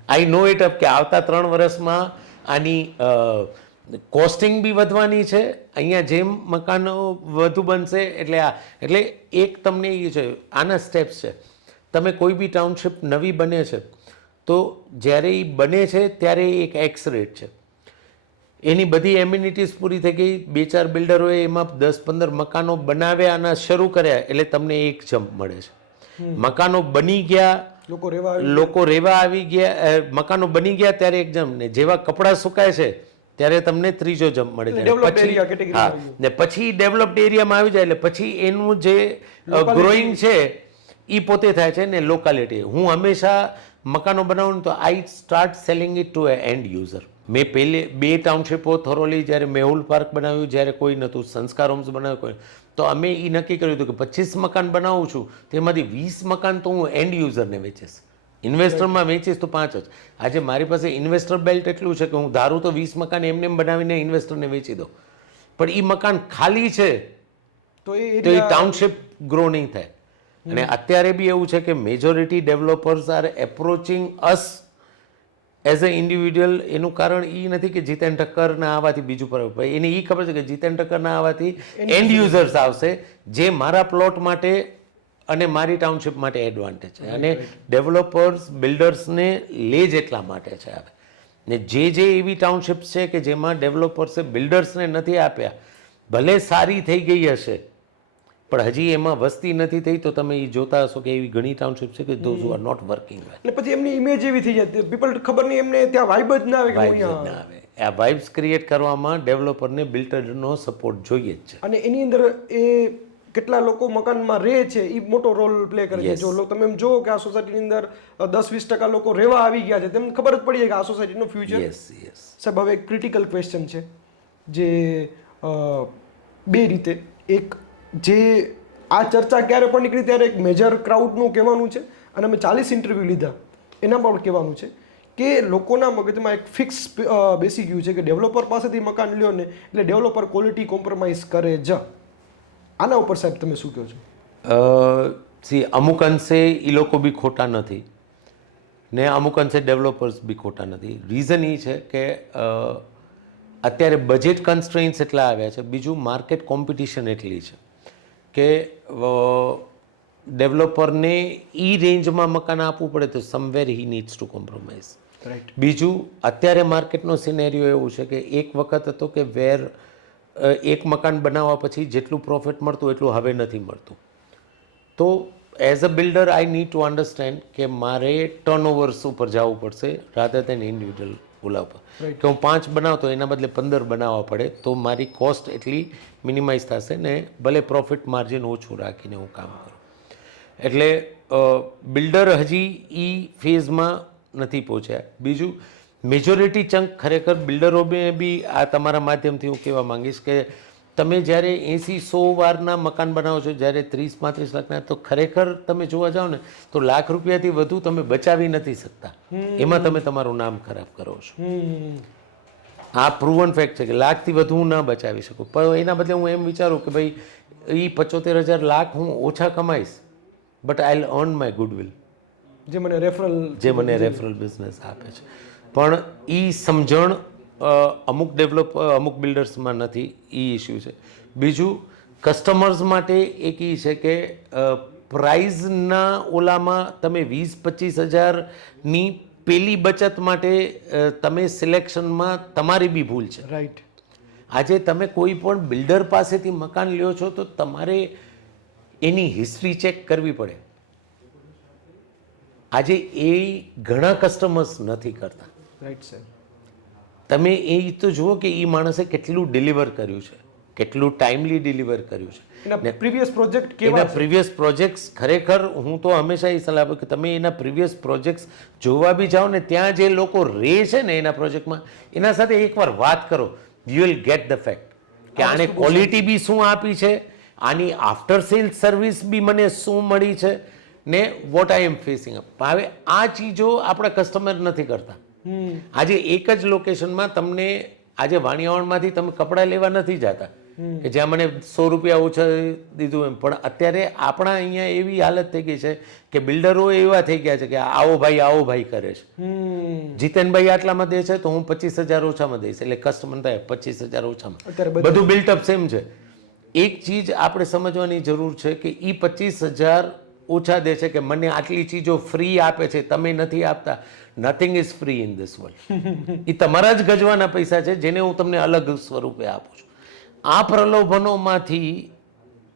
આઈ નો ઇટ અપ કે આવતા 3 વર્ષમાં આની કોસ્ટિંગ બી વધવાની છે. અહીંયા જેમ મકાનો વધુ બનશે એટલે એક તમને એ છે આના સ્ટેપ્સ છે. તમે કોઈ બી ટાઉનશીપ નવી બને છે તો જ્યારે એ બને છે ત્યારે એક એક્સ રેટ છે. એની બધી એમ્યુનિટીઝ પૂરી થઈ ગઈ. 2-4 બિલ્ડરોએ એમાં 10-15 મકાનો બનાવ્યા અને શરૂ કર્યા એટલે તમને એક જમ્પ મળે છે. મકાનો બની ગયા, લોકો રહેવા આવી ગયા, મકાનો બની ગયા ત્યારે એક જમ્પ ને જેવા કપડાં સુકાય છે ત્યારે તમને ત્રીજો જમ્પ મળે છે. ને પછી ડેવલપ્ડ એરિયામાં આવી જાય એટલે પછી એનું જે ગ્રોઈંગ છે એ પોતે થાય છે ને લોકાલિટી. હું હંમેશા મકાનો બનાવું તો આઈ start selling it to and user. મેં પહેલે 2 ટાઉનશીપો થોરોલી જ્યારે મેહુલ પાર્ક બનાવ્યું જ્યારે કોઈ નહોતું, સંસ્કાર હોમ્સ બનાવ્યું કોઈ, તો અમે એ નક્કી કર્યું હતું કે 25 મકાન બનાવું છું તેમાંથી 20 મકાન તો હું એન્ડ યુઝરને વેચીશ. ઇન્વેસ્ટરમાં વેચીશ તો 5 જ. આજે મારી પાસે ઇન્વેસ્ટર બેલ્ટ એટલું છે કે હું ધારું તો 20 મકાન એમને એમ બનાવીને ઇન્વેસ્ટરને વેચી દો, પણ એ મકાન ખાલી છે તો એ તો એ ટાઉનશીપ ગ્રો નહીં થાય. અને અત્યારે બી એવું છે કે majority developers are approaching us as a individual. એનું કારણ એ નથી કે જીતેન ઠક્કર ના આવવાથી બીજું પર, એને એ ખબર છે કે જીતેન ઠક્કર ના આવવાથી એન્ડ યુઝર્સ આવશે જે મારા પ્લોટ માટે અને મારી ટાઉનશીપ માટે એડવાન્ટેજ છે. અને ડેવલપર્સ બિલ્ડર્સને લે જ એટલા માટે છે આવે. ને જે એવી ટાઉનશીપ્સ છે કે જેમાં ડેવલપર્સે બિલ્ડર્સને નથી આપ્યા, ભલે સારી થઈ ગઈ હશે પણ હજી એમાં વસ્તી નથી થઈ, તો તમે એ જોતા હશો કે એવી ઘણી ટાઉનશીપ છે કે those who are not working well. એટલે પછી એમની ઇમેજ એવી થઈ જાય, પીપલ ખબર નહીં એમને ત્યાં વાઇબ જ ના આવે કે હું અહીંયા ના આવે. આ વાઇબ્સ ક્રિએટ કરવામાં ડેવલપરને બિલ્ડરનો સપોર્ટ જોઈએ જ છે. અને એની અંદર એ કેટલા લોકો મકાનમાં રહે છે એ મોટો રોલ પ્લે કરે છે. જો તમે એમ જુઓ કે આ સોસાયટીની અંદર 10-20% લોકો રહેવા આવી ગયા છે, તેમને ખબર જ પડી જાય કે આ સોસાયટીનો ફ્યુચર. સાહેબ હવે એક ક્રિટિકલ ક્વેશ્ચન છે જે બે રીતે, એક જે આ ચર્ચા ક્યારે પણ નીકળી ત્યારે એક મેજર ક્રાઉડનું કહેવાનું છે અને અમે 40 ઇન્ટરવ્યૂ લીધા એના પણ કહેવાનું છે કે લોકોના મગજમાં એક ફિક્સ બેસી ગયું છે કે ડેવલપર પાસેથી મકાન લ્યો ને એટલે ડેવલપર ક્વોલિટી કોમ્પ્રોમાઇઝ કરે જ. આના ઉપર સાહેબ તમે શું કહો છો? અમુક અંશે એ લોકો બી ખોટા નથી ને અમુક અંશે ડેવલપર્સ બી ખોટા નથી. રીઝન એ છે કે અત્યારે બજેટ કન્સ્ટ્રેન્ટ્સ એટલા આવ્યા છે, બીજું માર્કેટ કોમ્પિટિશન એટલી છે કે ડેવલપરને એ રેન્જમાં મકાન આપવું પડે તો સમવેર હી નીડ્સ ટુ કોમ્પ્રોમાઇઝ. રાઈટ. બીજું અત્યારે માર્કેટનો સિનેરિયો એવું છે કે એક વખત હતો કે વેર એક મકાન બનાવવા પછી જેટલું પ્રોફિટ મળતું એટલું હવે નથી મળતું. તો as a builder I need to understand કે મારે ટર્નઓવર્સ ઉપર જવું પડશે રાધર દેન ઇન્ડિવિડ્યુઅલ ઓલા ઉપર. કે હું 5 બનાવતો એના બદલે 15 બનાવવા પડે તો મારી કોસ્ટ એટલી મિનિમાઇઝ થશે ને ભલે પ્રોફિટ માર્જિન ઓછું રાખીને હું કામ કરું. એટલે બિલ્ડર હજી એ ફેઝમાં નથી પહોંચ્યા. બીજું મેજોરિટી ચંક ખરેખર બિલ્ડરોને બી આ તમારા માધ્યમથી હું કહેવા માંગીશ કે તમે જ્યારે 80-100 વારના મકાન બનાવો છો, જ્યારે 30-35 લાખના, તો ખરેખર તમે જોવા જાઓ ને તો લાખ રૂપિયાથી વધુ તમે બચાવી નથી શકતા. એમાં તમે તમારું નામ ખરાબ કરો છો. આ પ્રૂવન ફેક્ટ છે કે લાખથી વધુ હું ના બચાવી શકું, પણ એના બદલે હું એમ વિચારું કે ભાઈ એ 75,000 લાખ હું ઓછા કમાઈશ but I will earn my goodwill, જે મને રેફરલ બિઝનેસ આપે છે. પણ એ સમજણ અમુક બિલ્ડર્સમાં નથી, એ ઇશ્યુ છે. બીજું કસ્ટમર્સ માટે એક એ છે કે પ્રાઇઝના ઓલામાં તમે 20-25,000ની પેલી બચત માટે તમે સિલેક્શનમાં તમારી બી ભૂલ છે. રાઈટ. આજે તમે કોઈ પણ બિલ્ડર પાસેથી મકાન લ્યો છો તો તમારે એની હિસ્ટ્રી ચેક કરવી પડે. આજે એ ઘણા કસ્ટમર્સ નથી કરતા. Right sir. તમે એ તો જુઓ કે એ માણસે કેટલું ડિલિવર કર્યું છે, કેટલું ટાઈમલી ડિલિવર કર્યું છે. એના પ્રીવિયસ પ્રોજેક્ટ કેવા એના પ્રીવિયસ પ્રોજેક્ટ્સ ખરેખર હું તો હંમેશા એ સલાહ આપું કે તમે એના પ્રીવિયસ પ્રોજેક્ટ્સ જોવા બી જાઓ ને, ત્યાં જે લોકો રહે છે ને એના પ્રોજેક્ટમાં એના સાથે એકવાર વાત કરો, you will get the fact કે આને ક્વોલિટી બી શું આપી છે, આની આફ્ટર સેલ સર્વિસ બી મને શું મળી છે ને what I am facing up. હવે આ ચીજો આપણા કસ્ટમર નથી કરતા. આજે એક જ લોકેશનમાં તમને આજે વાણિયાવાડમાંથી તમે કપડાં લેવા નથી જતા કે જ્યાં મને 100 રૂપિયા ઓછા દીધું એમ, પણ અત્યારે આપણા અહીંયા એવી હાલત થઈ ગઈ છે કે બિલ્ડરો એવા થઈ ગયા છે કે આવો ભાઈ કરે છે. જીતેનભાઈ આટલામાં દે છે તો હું 25,000 ઓછામાં દઈશ, એટલે કસ્ટમર થાય 25,000 ઓછામાં. બધું બિલ્ટઅપ સેમ છે. એક ચીજ આપણે સમજવાની જરૂર છે કે એ 25,000 ઓછા દે છે કે મને આટલી ચીજો ફ્રી આપે છે, તમે નથી આપતા. Nothing is free in this world. એ તમારા જ ગજવાના પૈસા છે જેને હું તમને અલગ સ્વરૂપે આપું છું. આ પ્રલોભનોમાંથી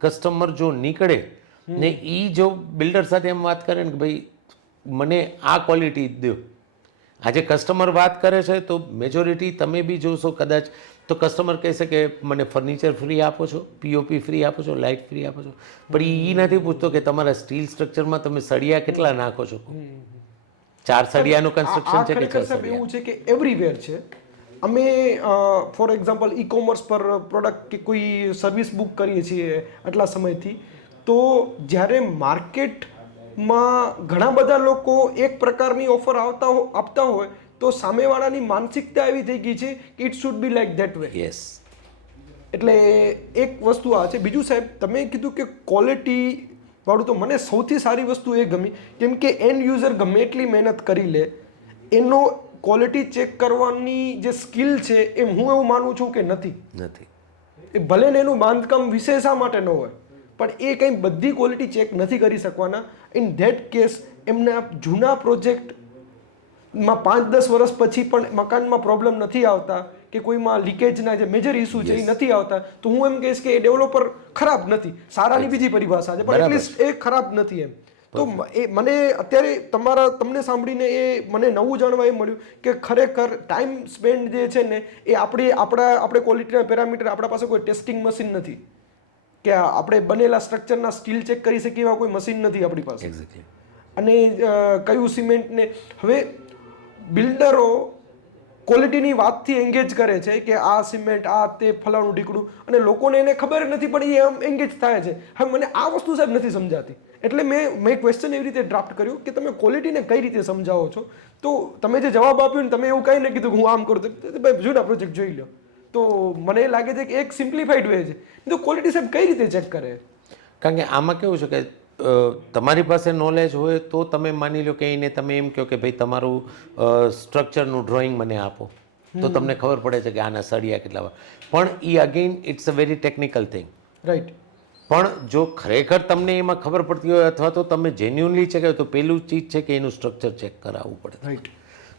કસ્ટમર જો નીકળે ને એ જો બિલ્ડર સાથે એમ વાત કરે ને કે ભાઈ મને આ ક્વોલિટી દો, આજે કસ્ટમર વાત કરે છે તો મેજોરિટી તમે બી જોશો કદાચ તો કસ્ટમર કહેશે કે મને ફર્નિચર ફ્રી આપો છો, પીઓપી ફ્રી આપો છો, લાઇટ ફ્રી આપો છો, પણ એ નથી પૂછતો કે તમારા સ્ટીલ સ્ટ્રક્ચરમાં તમે સળિયા કેટલા નાખો છો. 4 સળિયાનું કન્સ્ટ્રક્શન છે કે 6 સળિયા? એવું છે કે એવરીવેર છે. અમે ફોર એક્ઝામ્પલ ઈ કોમર્સ પર પ્રોડક્ટ કે કોઈ સર્વિસ બુક કરીએ છીએ આટલા સમયથી, તો જ્યારે માર્કેટ માં ઘણા બધા લોકો એક પ્રકારની ઓફર આપતા હોય તો સામેવાળાની માનસિકતા એવી થઈ ગઈ છે કે it should be like that way. Yes. એટલે એક વસ્તુ આ છે. બીજું સાહેબ, તમે કીધું કે ક્વોલિટી વાળું, તો મને સૌથી સારી વસ્તુ એ ગમી, કેમ કે એન્ડ યુઝર ગમે એટલી મહેનત કરી લે, એનો ક્વોલિટી ચેક કરવાની જે સ્કિલ છે એ હું એવું માનું છું કે નથી. એ ભલે ને એનું બાંધકામ વિશે શા માટે ન હોય, પણ એ કંઈ બધી ક્વોલિટી ચેક નથી કરી શકવાના. ઇન ધેટ કેસ એમના જૂના પ્રોજેક્ટમાં 5-10 વર્ષ પછી પણ મકાનમાં પ્રોબ્લેમ નથી આવતા કે કોઈમાં લીકેજના જે મેજર ઇસ્યુ છે એ નથી આવતા, તો હું એમ કહીશ કે એ ડેવલપર ખરાબ નથી. સારાની બીજી પરિભાષા છે, પણ એટલીસ્ટ એ ખરાબ નથી એમ. તો એ મને અત્યારે તમને સાંભળીને એ મને નવું જાણવા એ મળ્યું કે ખરેખર ટાઈમ સ્પેન્ડ જે છે ને એ આપણે ક્વોલિટીના પેરામીટર, આપણા પાસે કોઈ ટેસ્ટિંગ મશીન નથી કે આપણે બનેલા સ્ટ્રક્ચરના સ્ટીલ ચેક કરી શકીએ એવા કોઈ મશીન નથી આપણી પાસે. અને કયું સિમેન્ટને હવે બિલ્ડરો ક્વોલિટીની વાતથી એન્ગેજ કરે છે કે આ સિમેન્ટ, આ તે ફલાણું ઢીકડું, અને લોકોને એને ખબર નથી પણ એ આમ એન્ગેજ થાય છે. હવે મને આ વસ્તુ સાહેબ નથી સમજાતી, એટલે મેં ક્વેશ્ચન એવી રીતે ડ્રાફ્ટ કર્યું કે તમે ક્વોલિટીને કઈ રીતે સમજાવો છો. તો તમે જે જવાબ આપ્યો ને, તમે એવું કંઈ નહીં કીધું કે હું આમ કરું, તો ભાઈ જૂના પ્રોજેક્ટ જોઈ લો. તો મને એ લાગે છે કે એક સિમ્પ્લિફાઈડ વે છે. તો ક્વોલિટી સાહેબ કઈ રીતે ચેક કરે? કારણ કે આમાં કેવું છે કે તમારી પાસે નોલેજ હોય તો તમે માની લો કે એને તમે એમ કહો કે ભાઈ તમારું સ્ટ્રક્ચરનું ડ્રોઈંગ મને આપો, તો તમને ખબર પડે છે કે આના સળિયા કેટલા. પણ એ again it's a very technical thing. Right. પણ જો ખરેખર તમને એમાં ખબર પડતી હોય અથવા તો તમે જેન્યુઅનલી ચેક કરો, તો પેલું ચીજ છે કે એનું સ્ટ્રક્ચર ચેક કરાવવું પડે. રાઈટ.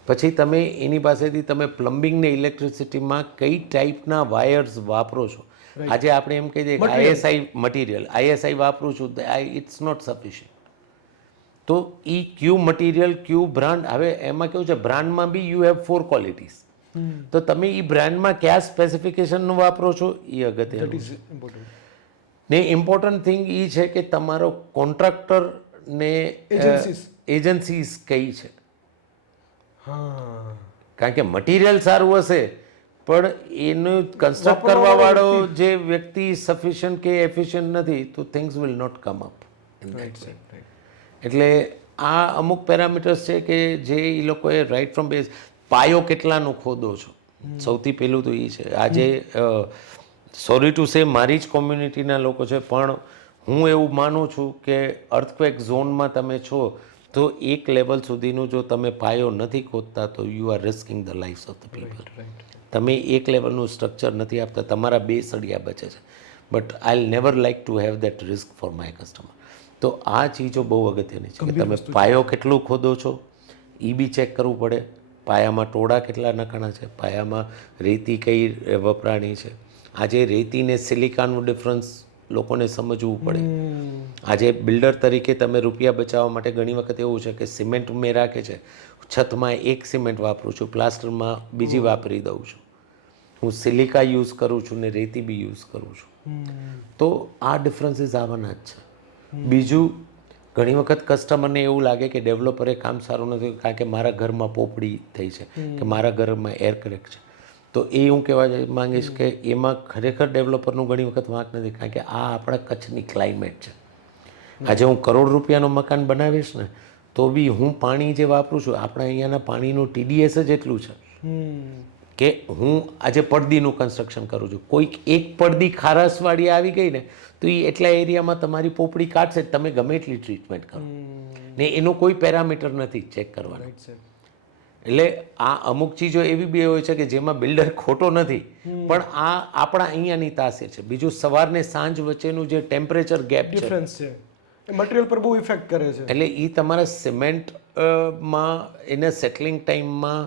પછી તમે એની પાસેથી તમે પ્લમ્બિંગ ને ઇલેક્ટ્રિસિટીમાં કઈ ટાઈપના વાયર્સ વાપરો છો. આજે આપણે એમ કહી દઈએ કે આઈએસઆઈ મટીરિયલ, આઈએસઆઈ વાપરું છું, ઇટ્સ નોટ સફિશિયન્ટ. તો એ ક્યુ મટીરિયલ, ક્યુ બ્રાન્ડ, હવે એમાં કેવું છે બ્રાન્ડમાં બી યુ હેવ 4 ક્વોલિટીઝ. તો તમે એ બ્રાન્ડમાં કયા સ્પેસિફિકેશનનું વાપરો છો એ અગત્યનું. ને ઇમ્પોર્ટન્ટ થિંગ એ છે કે તમારો કોન્ટ્રાક્ટર ને એજન્સીસ કઈ છે. કારણ કે મટીરિયલ સારું હશે પણ એનું કન્સ્ટ્રક્ટ કરવા વાળો જે વ્યક્તિ સફિશિયન્ટ કે એફિશિયન્ટ નથી, તો things will not come up. એટલે આ અમુક પેરામીટર્સ છે કે જે એ લોકોએ રાઇટ ફ્રોમ બેઝ, પાયો કેટલાનો ખોદો છો, સૌથી પહેલું તો એ છે. આજે સોરી ટુ સે મારી જ કોમ્યુનિટીના લોકો છે, પણ હું એવું માનું છું કે અર્થક્વેક ઝોનમાં તમે છો તો એક લેવલ સુધીનું જો તમે પાયો નથી ખોદતા તો you are risking the lifes of the people. તમે એક લેવલનું સ્ટ્રક્ચર નથી આપતા, તમારા 2 સળિયા બચે છે. But I never like to have that risk for my customer. તો આ ચીજો બહુ અગત્યની છે કે તમે પાયો કેટલું ખોદો છો એ બી ચેક કરવું પડે. પાયામાં ટોળા કેટલા નખાણા છે, પાયામાં રેતી કઈ વપરાણી છે. આજે રેતી ને સિલિકાનું ડિફરન્સ લોકોને સમજવું પડે. આજે બિલ્ડર તરીકે તમે રૂપિયા બચાવવા માટે ઘણી વખત એવું છે કે સિમેન્ટ મેં રાખે છે, છતમાં એક સિમેન્ટ વાપરું છું, પ્લાસ્ટરમાં બીજી વાપરી દઉં છું, હું સિલિકા યુઝ કરું છું ને રેતી બી યુઝ કરું છું. તો આ ડિફરન્સીસ આવવાના જ છે. બીજું, ઘણી વખત કસ્ટમરને એવું લાગે કે ડેવલપરે કામ સારું નથી કારણ કે મારા ઘરમાં પોપડી થઈ છે કે મારા ઘરમાં એર ક્રેક છે. તો એ હું કહેવા માંગીશ કે એમાં ખરેખર ડેવલપરનું ઘણી વખત વાંક નથી, કારણ કે આ આપણા કચ્છની ક્લાઇમેટ છે. આજે હું કરોડ રૂપિયાનું મકાન બનાવીશ ને તો બી હું પાણી જે વાપરું છું, આપણા અહીંયાના પાણીનું TDS જ એટલું છે કે હું આજે પડદીનું કન્સ્ટ્રક્શન કરું છું, કોઈક એક પડદી ખારસવાળી આવી ગઈ ને તો એ એટલા એરિયામાં તમારી પોપડી કાઢશે, તમે ગમે એટલી ટ્રીટમેન્ટ કરો ને એનો કોઈ પેરામીટર નથી ચેક કરવાનો. એટલે આ અમુક ચીજો એવી બી હોય છે કે જેમાં બિલ્ડર ખોટો નથી, પણ આ આપણા અહીંયાની તાસીર છે. બીજું, સવારને સાંજ વચ્ચેનું જે ટેમ્પરેચર ગેપ ડિફરન્સ છે, મટીરિયલ પર બહુ ઇફેક્ટ કરે છે. એટલે એ તમારા સિમેન્ટમાં એને સેટલિંગ ટાઈમમાં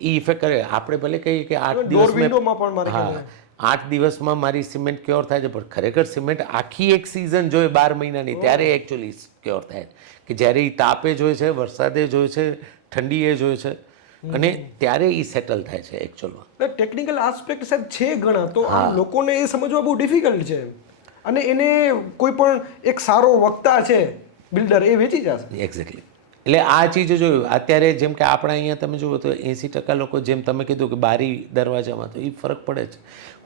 એ ઇફેક્ટ કરે. આપણે ભલે કહીએ કે 8 દિવસમાં, 8 દિવસમાં મારી સિમેન્ટ ક્યોર થાય છે, પણ ખરેખર સિમેન્ટ આખી એક સિઝન જોઈએ 12 મહિનાની, ત્યારે એકચ્યુઅલી ક્યોર થાય કે જ્યારે એ તાપે જોઈએ છે, વરસાદે જોઈએ છે, ઠંડીએ જોઈએ છે, અને ત્યારે એ સેટલ થાય છે એકચ્યુઅલમાં. ટેકનિકલ આસ્પેક્ટ સાહેબ છે ઘણા, તો આ લોકોને એ સમજવા બહુ ડિફિકલ્ટ છે. અને એને કોઈ પણ એક સારો વક્તા છે બિલ્ડર, એ વેચી જશે. એક્ઝેક્ટલી. એટલે આ ચીજો જોયું અત્યારે, જેમ કે આપણા અહીંયા તમે જુઓ તો 80% લોકો, જેમ તમે કીધું કે બારી દરવાજામાં, તો એ ફરક પડે છે.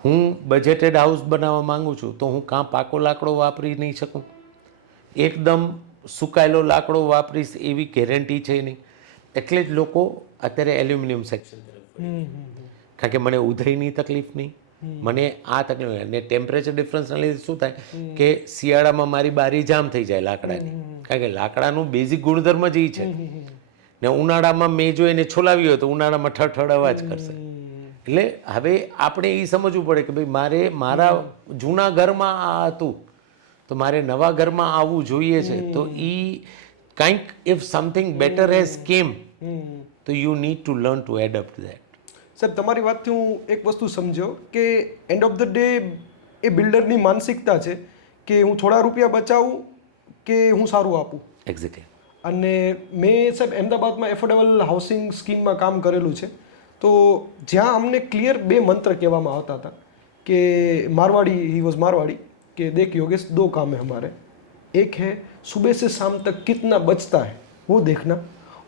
હું બજેટેડ હાઉસ બનાવવા માંગુ છું તો હું કાં પાકો લાકડો વાપરી નહીં શકું, એકદમ સુકાયેલો લાકડો વાપરીશ એવી ગેરંટી છે નહીં. એટલે જ લોકો અત્યારે એલ્યુમિનિયમ સેક્શન તરફ કારણ કે મને ઉધઈની તકલીફ નહીં, મને આ તકલીફ નહીં. અને ટેમ્પરેચર ડિફરન્સના લીધે શું થાય કે શિયાળામાં મારી બારી જામ થઈ જાય લાકડાની, કારણ કે લાકડાનું બેઝિક ગુણધર્મ જ એ છે. ને ઉનાળામાં મેં જો એને છોલાવી હોય તો ઉનાળામાં ઠઠ અવાજ કરશે. એટલે હવે આપણે એ સમજવું પડે કે ભાઈ મારે મારા જૂના ઘરમાં આ હતું તો મારે નવા ઘરમાં આવવું જોઈએ છે. તો એ કંઈક ઇફ સમથિંગ બેટર હેઝ કેમ તો you need to learn to adapt that. સાહેબ તમારી વાતથી હું એક વસ્તુ સમજ્યો કે એન્ડ ઓફ ધ ડે એ બિલ્ડરની માનસિકતા છે કે હું થોડા રૂપિયા બચાવું કે હું સારું આપું. એક્ઝેક્ટલી. અને મેં સાહેબ અમદાવાદમાં એફોર્ડેબલ હાઉસિંગ સ્કીમમાં કામ કરેલું છે. તો જ્યાં અમને ક્લિયર 2 મંત્ર કહેવામાં આવતા હતા કે મારવાડી હી વોઝ મારવાડી કે દેખ યોગેશ 2 काम है हमारे, एक है सुबह से शाम तक कितना बचता है वो देखना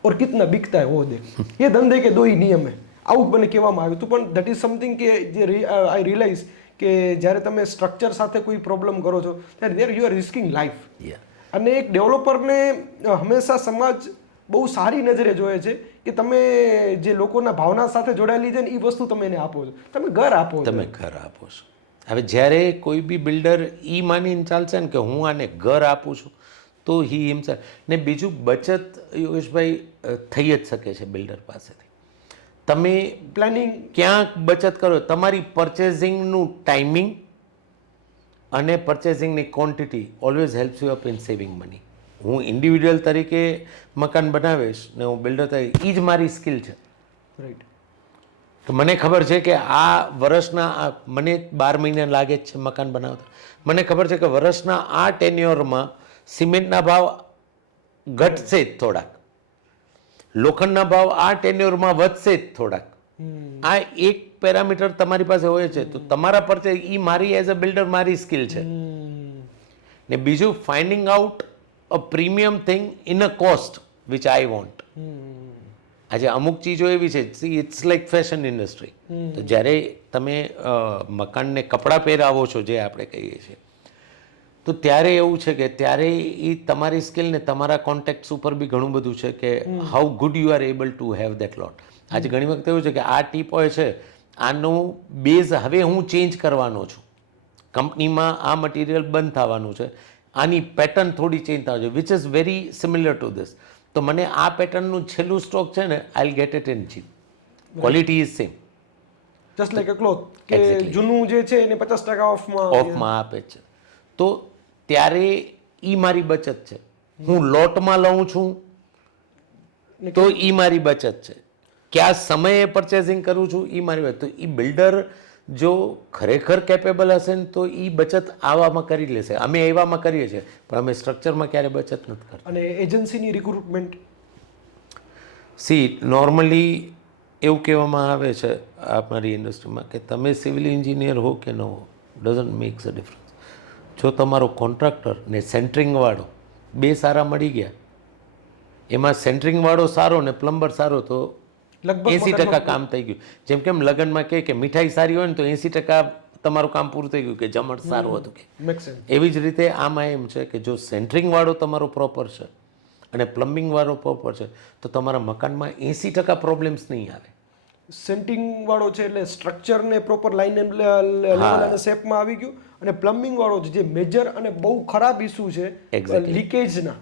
और कितना बिकता है वो देख. ये धंधे के 2 ही नियम है. આવું મને કહેવામાં આવ્યું હતું. પણ દેટ ઇઝ સમથિંગ કે જે આઈ રિયલાઇઝ કે જ્યારે તમે સ્ટ્રક્ચર સાથે કોઈ પ્રોબ્લેમ કરો છો ત્યારે દેર યુ આર રિસ્કિંગ લાઈફ. અને એક ડેવલપરને હંમેશા સમાજ બહુ સારી નજરે જોવે છે કે તમે જે લોકોના ભાવના સાથે જોડાયેલી છે ને એ વસ્તુ તમે એને આપો છો, તમે ઘર આપો છો. તમે ઘર આપો છો. હવે જ્યારે કોઈ બી બિલ્ડર એ માનીને ચાલશે ને કે હું આને ઘર આપું છું તો હી હિમસેલ્ફ. ને બીજું બચત યોગેશભાઈ થઈ જ શકે છે બિલ્ડર પાસેથી. તમે પ્લાનિંગ ક્યાંક બચત કરો, તમારી પરચેઝિંગનું ટાઈમિંગ અને પરચેઝિંગની quantity always helps you up in saving money. હું ઇન્ડિવિજ્યુઅલ તરીકે મકાન બનાવીશ ને હું બિલ્ડર તરીકે એ જ મારી સ્કિલ છે. રાઈટ. તો મને ખબર છે કે આ વર્ષના મને 12 મહિના લાગે જ છે મકાન બનાવતા. મને ખબર છે કે વર્ષના આ ટેન્યોરમાં સિમેન્ટના ભાવ ઘટશે જ થોડાક, લોખંડના ભાવ આ ટેન્યોરમાં વધશે જ થોડાક. આ એક પેરામીટર તમારી પાસે હોય છે. તો તમારા પર એ મારી એઝ અ બિલ્ડર મારી સ્કિલ છે. ને બીજું finding out a premium thing in a cost which I want. આજે અમુક ચીજો એવી છે, ઇટ્સ લાઈક ફેશન ઇન્ડસ્ટ્રી. તો જ્યારે તમે મકાનને કપડાં પહેરાવો છો જે આપણે કહીએ છીએ તો ત્યારે એવું છે કે ત્યારે એ તમારી સ્કિલ ને તમારા કોન્ટેક્ટ્સ ઉપર બી ઘણું બધું છે કે how good you are able to have that lot. આજે ઘણી વખત એવું છે કે આ ટીપ હોય છે, આનું બેઝ હવે હું ચેન્જ કરવાનો છું, કંપનીમાં આ મટીરિયલ બંધ થવાનું છે, આની પેટર્ન થોડી ચેન્જ થવાની છે which is very similar to this. તો મને આ પેટર્નનું છેલ્લું સ્ટોક છે ને I get it in cheap, quality is same. Just like a cloth કે જૂનું જે છે એને 50% ઓફમાં આપે છે. તો ત્યારે એ મારી બચત છે. હું લોટમાં લઉં છું તો એ મારી બચત છે. કયા સમયે પરચેઝિંગ કરું છું એ મારી બચત. તો એ બિલ્ડર જો ખરેખર કેપેબલ હશે ને તો એ બચત આવામાં કરી લેશે. અમે એવામાં કરીએ છીએ પણ અમે સ્ટ્રક્ચરમાં ક્યારે બચત નથી કરતા. અને એજન્સીની રિક્રુટમેન્ટ નોર્મલી એવું કહેવામાં આવે છે અમારી ઇન્ડસ્ટ્રીમાં કે તમે સિવિલ એન્જિનિયર હો કે ન હો, ડઝન્ટ મેક્સ અ ડિફરન્સ. જો તમારો કોન્ટ્રાક્ટર ને સેન્ટરિંગવાળો 2 સારા મળી ગયા, એમાં સેન્ટરિંગવાળો સારો ને પ્લમ્બર સારો તો 80% કામ થઈ ગયું. જેમ કેમ લગ્નમાં કહે કે મીઠાઈ સારી હોય ને તો 80% તમારું કામ પૂરું થઈ ગયું કે જમણ સારું હતું કે. એવી જ રીતે આમાં એમ છે કે જો સેન્ટરિંગવાળો તમારો પ્રોપર છે અને પ્લમ્બિંગવાળો પ્રોપર છે તો તમારા મકાનમાં 80% પ્રોબ્લેમ્સ નહીં આવે. સેન્ટિંગ વાળો છે એટલે સ્ટ્રક્ચર ને પ્રોપર લાઈન લેવલ અને શેપમાં આવી ગયું, અને પ્લમ્બિંગ વાળો જે મેજર અને બહુ ખરાબ ઇસ્યુ છે લીકેજના,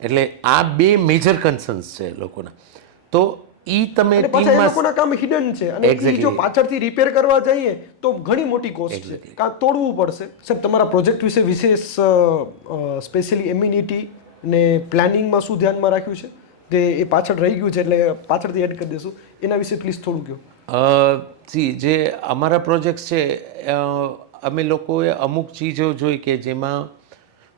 એટલે આ 2 મેજર કન્સર્ન્સ છે લોકોના. તો ઈ તમે પાછા એ લોકોના કામ હિડન છે અને ઈ જો પાછળથી રિપેર કરવા જઈએ તો ઘણી મોટી કોસ્ટ છે, કાં તોડવું પડશે. સાહેબ તમારા પ્રોજેક્ટ વિશે વિશેષ સ્પેશિયલી એમ્યુનિટી ને પ્લાનિંગમાં શું ધ્યાનમાં રાખ્યું છે કે એ પાછળ રહી ગયું છે એટલે પાછળથી એડ કરી દઈશું, એના વિશે પ્લીઝ થોડું કહો. જે અમારા પ્રોજેક્ટ છે અમે લોકોએ અમુક ચીજો જોઈ કે જેમાં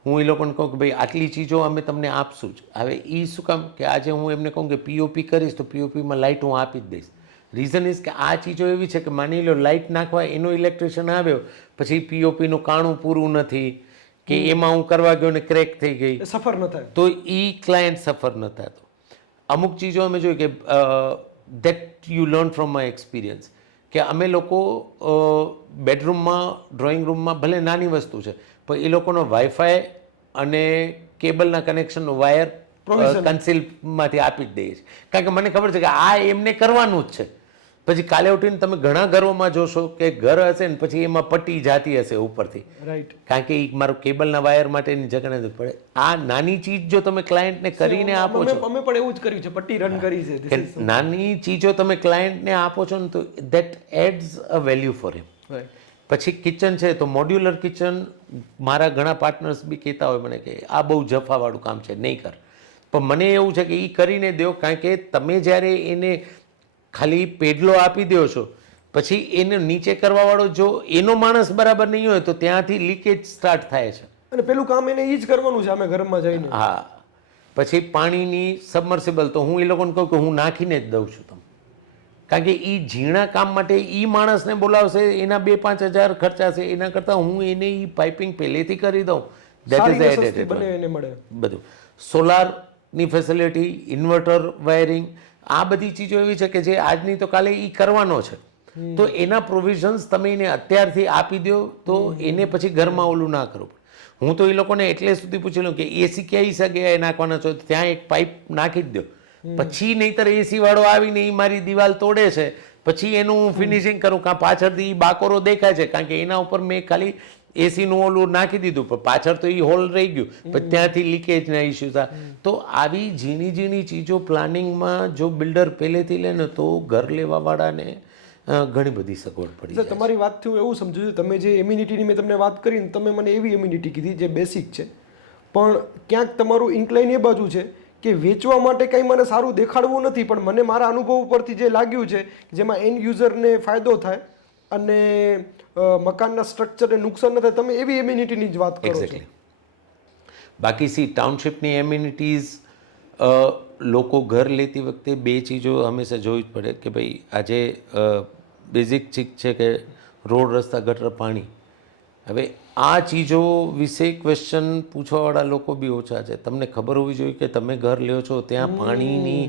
હું એ લોકોને કહું કે ભાઈ આટલી ચીજો અમે તમને આપશું જ. હવે એ શું કામ કે આજે હું એમને કહું કે પીઓપી કરીશ તો પીઓપીમાં લાઇટ હું આપી જ દઈશ. રીઝન ઇઝ કે આ ચીજો એવી છે કે માની લો લાઇટ નાખવા એનો ઇલેક્ટ્રિશિયન આવ્યો પછી પીઓપીનું કાણું પૂરું નથી કે એમાં હું કરવા ગયો ને ક્રેક થઈ ગઈ, સફર ન થાય તો એ ક્લાયન્ટ સફર ન થતો. અમુક ચીજો અમે જોઈ કે that you learn from my experience કે અમે લોકો બેડરૂમમાં ડ્રોઈંગ રૂમમાં ભલે નાની વસ્તુ છે પણ એ લોકોનો વાઈફાઈ અને કેબલના કનેક્શનનો વાયર કન્સીલમાંથી આપી જ દઈએ છીએ, કારણ કે મને ખબર છે કે આ એમને કરવાનું જ છે. પછી કાલે ઉઠીને તમે ઘણા ઘરોમાં જોશો કે ઘર હશે ને પછી એમાં પટ્ટી જાતી હશે ઉપરથી, રાઈટ. કારણ કે એ મારું કેબલના વાયર માટેની જગ્યા નથી પડે. આ નાની ચીજ જો તમે ક્લાયન્ટને કરીને આપો છો, અમે પણ એવું જ કર્યું છે, પટ્ટી રન કરી છે. કે નાની ચીજો તમે ક્લાયન્ટને આપો છો ને તો that adds a value for him. પછી કિચન છે તો મોડ્યુલર કિચન, મારા ઘણા પાર્ટનર્સ બી કહેતા હોય મને કે આ બહુ જફાવાળું કામ છે, નહીં કર. પણ મને એવું છે કે એ કરીને દો, કારણ કે તમે જ્યારે એને ખાલી પેડલો આપી દો છો પછી એને નીચે કરવાવાળો જો એનો માણસ બરાબર નહીં હોય તો ત્યાંથી લીકેજ સ્ટાર્ટ થાય છે. અને પેલું કામ એને એ જ કરવાનું છે અમે ઘરમાં જઈને. હા, પછી પાણીની સબમર્સિબલ તો હું એ લોકોને કહું કે હું નાખીને જ દઉં છું તમને, કારણ કે એ ઝીણા કામ માટે એ માણસને બોલાવશે, એના 2-5 હજાર ખર્ચાશે, એના કરતાં હું એને એ પાઇપિંગ પહેલેથી કરી દઉં. દેટ ઇઝ એડેડ બધું. સોલારની ફેસિલિટી, ઇન્વર્ટર વાયરિંગ, આ બધી ચીજો એવી છે કે જે આજની તો કાલે એ કરવાનો છે. તો એના પ્રોવિઝન્સ તમે એને અત્યારથી આપી દો તો એને પછી ઘરમાં ઓલું ના કરવું પડે. હું તો એ લોકોને એટલે સુધી પૂછી લઉં કે એસી ક્યાંય જગ્યાએ નાખવાના છો ત્યાં એક પાઇપ નાખી જ દો, પછી નહીંતર એસી વાળો આવીને એ મારી દિવાલ તોડે છે, પછી એનું હું ફિનિશિંગ કરું, કાં પાછળથી બાકોરો દેખાય છે, કારણ કે એના ઉપર મેં ખાલી એસીનું ઓલું નાખી દીધું પણ પાછળ તો એ હોલ રહી ગયું, પછી ત્યાંથી લીકેજના ઇસ્યુ હતા. તો આવી ઝીણી ઝીણી ચીજો પ્લાનિંગમાં જો બિલ્ડર પહેલેથી લે ને તો ઘર લેવાવાળાને ઘણી બધી સગવડ પડી જાય. તમારી વાતથી હું એવું સમજુ છું, તમે જે એમ્યુનિટીની મેં તમને વાત કરી ને, તમે મને એવી એમ્યુનિટી કીધી જે બેસિક છે, પણ ક્યાંક તમારું ઇન્ક્લાઇન એ બાજુ છે કે વેચવા માટે કંઈ મને સારું દેખાડવું નથી, પણ મને મારા અનુભવ ઉપરથી જે લાગ્યું છે જેમાં એન્ડ યુઝરને ફાયદો થાય અને મકાનના સ્ટ્રક્ચરને નુકસાન ન થાય, તમે એવી એમ્યુનિટીની જ વાત કરો છો. બાકી ટાઉનશીપની એમ્યુનિટીઝ, લોકો ઘર લેતી વખતે 2 ચીજો હંમેશા જોવી જ પડે કે ભાઈ આજે બેઝિક ચીજ છે કે રોડ, રસ્તા, ગટર, પાણી. હવે આ ચીજો વિશે ક્વેશ્ચન પૂછવાવાળા લોકો બી ઓછા છે. તમને ખબર હોવી જોઈએ કે તમે ઘર લ્યો છો ત્યાં પાણીની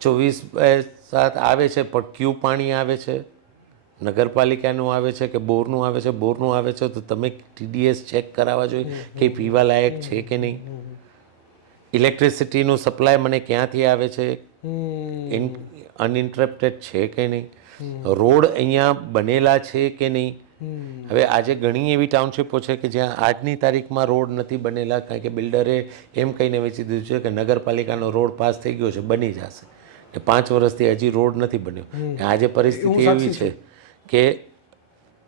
24/7 આવે છે, પણ ક્યુ પાણી આવે છે, નગરપાલિકાનું આવે છે કે બોરનું આવે છે. બોરનું આવે છે તો તમે TDS ચેક કરાવવા જોઈએ કે પીવા લાયક છે કે નહીં. ઇલેક્ટ્રિસિટીનું સપ્લાય મને ક્યાંથી આવે છે, અનઇન્ટરપ્ટેડ છે કે નહીં, રોડ અહીંયા બનેલા છે કે નહીં. હવે આજે ઘણી એવી ટાઉનશીપો છે કે જ્યાં આજની તારીખમાં રોડ નથી બનેલા, કારણ કે બિલ્ડરે એમ કહીને વેચી દીધું છે કે નગરપાલિકાનો રોડ પાસ થઈ ગયો છે, બની જશે, કે 5 વર્ષથી હજી રોડ નથી બન્યો. આજે પરિસ્થિતિ એવી છે કે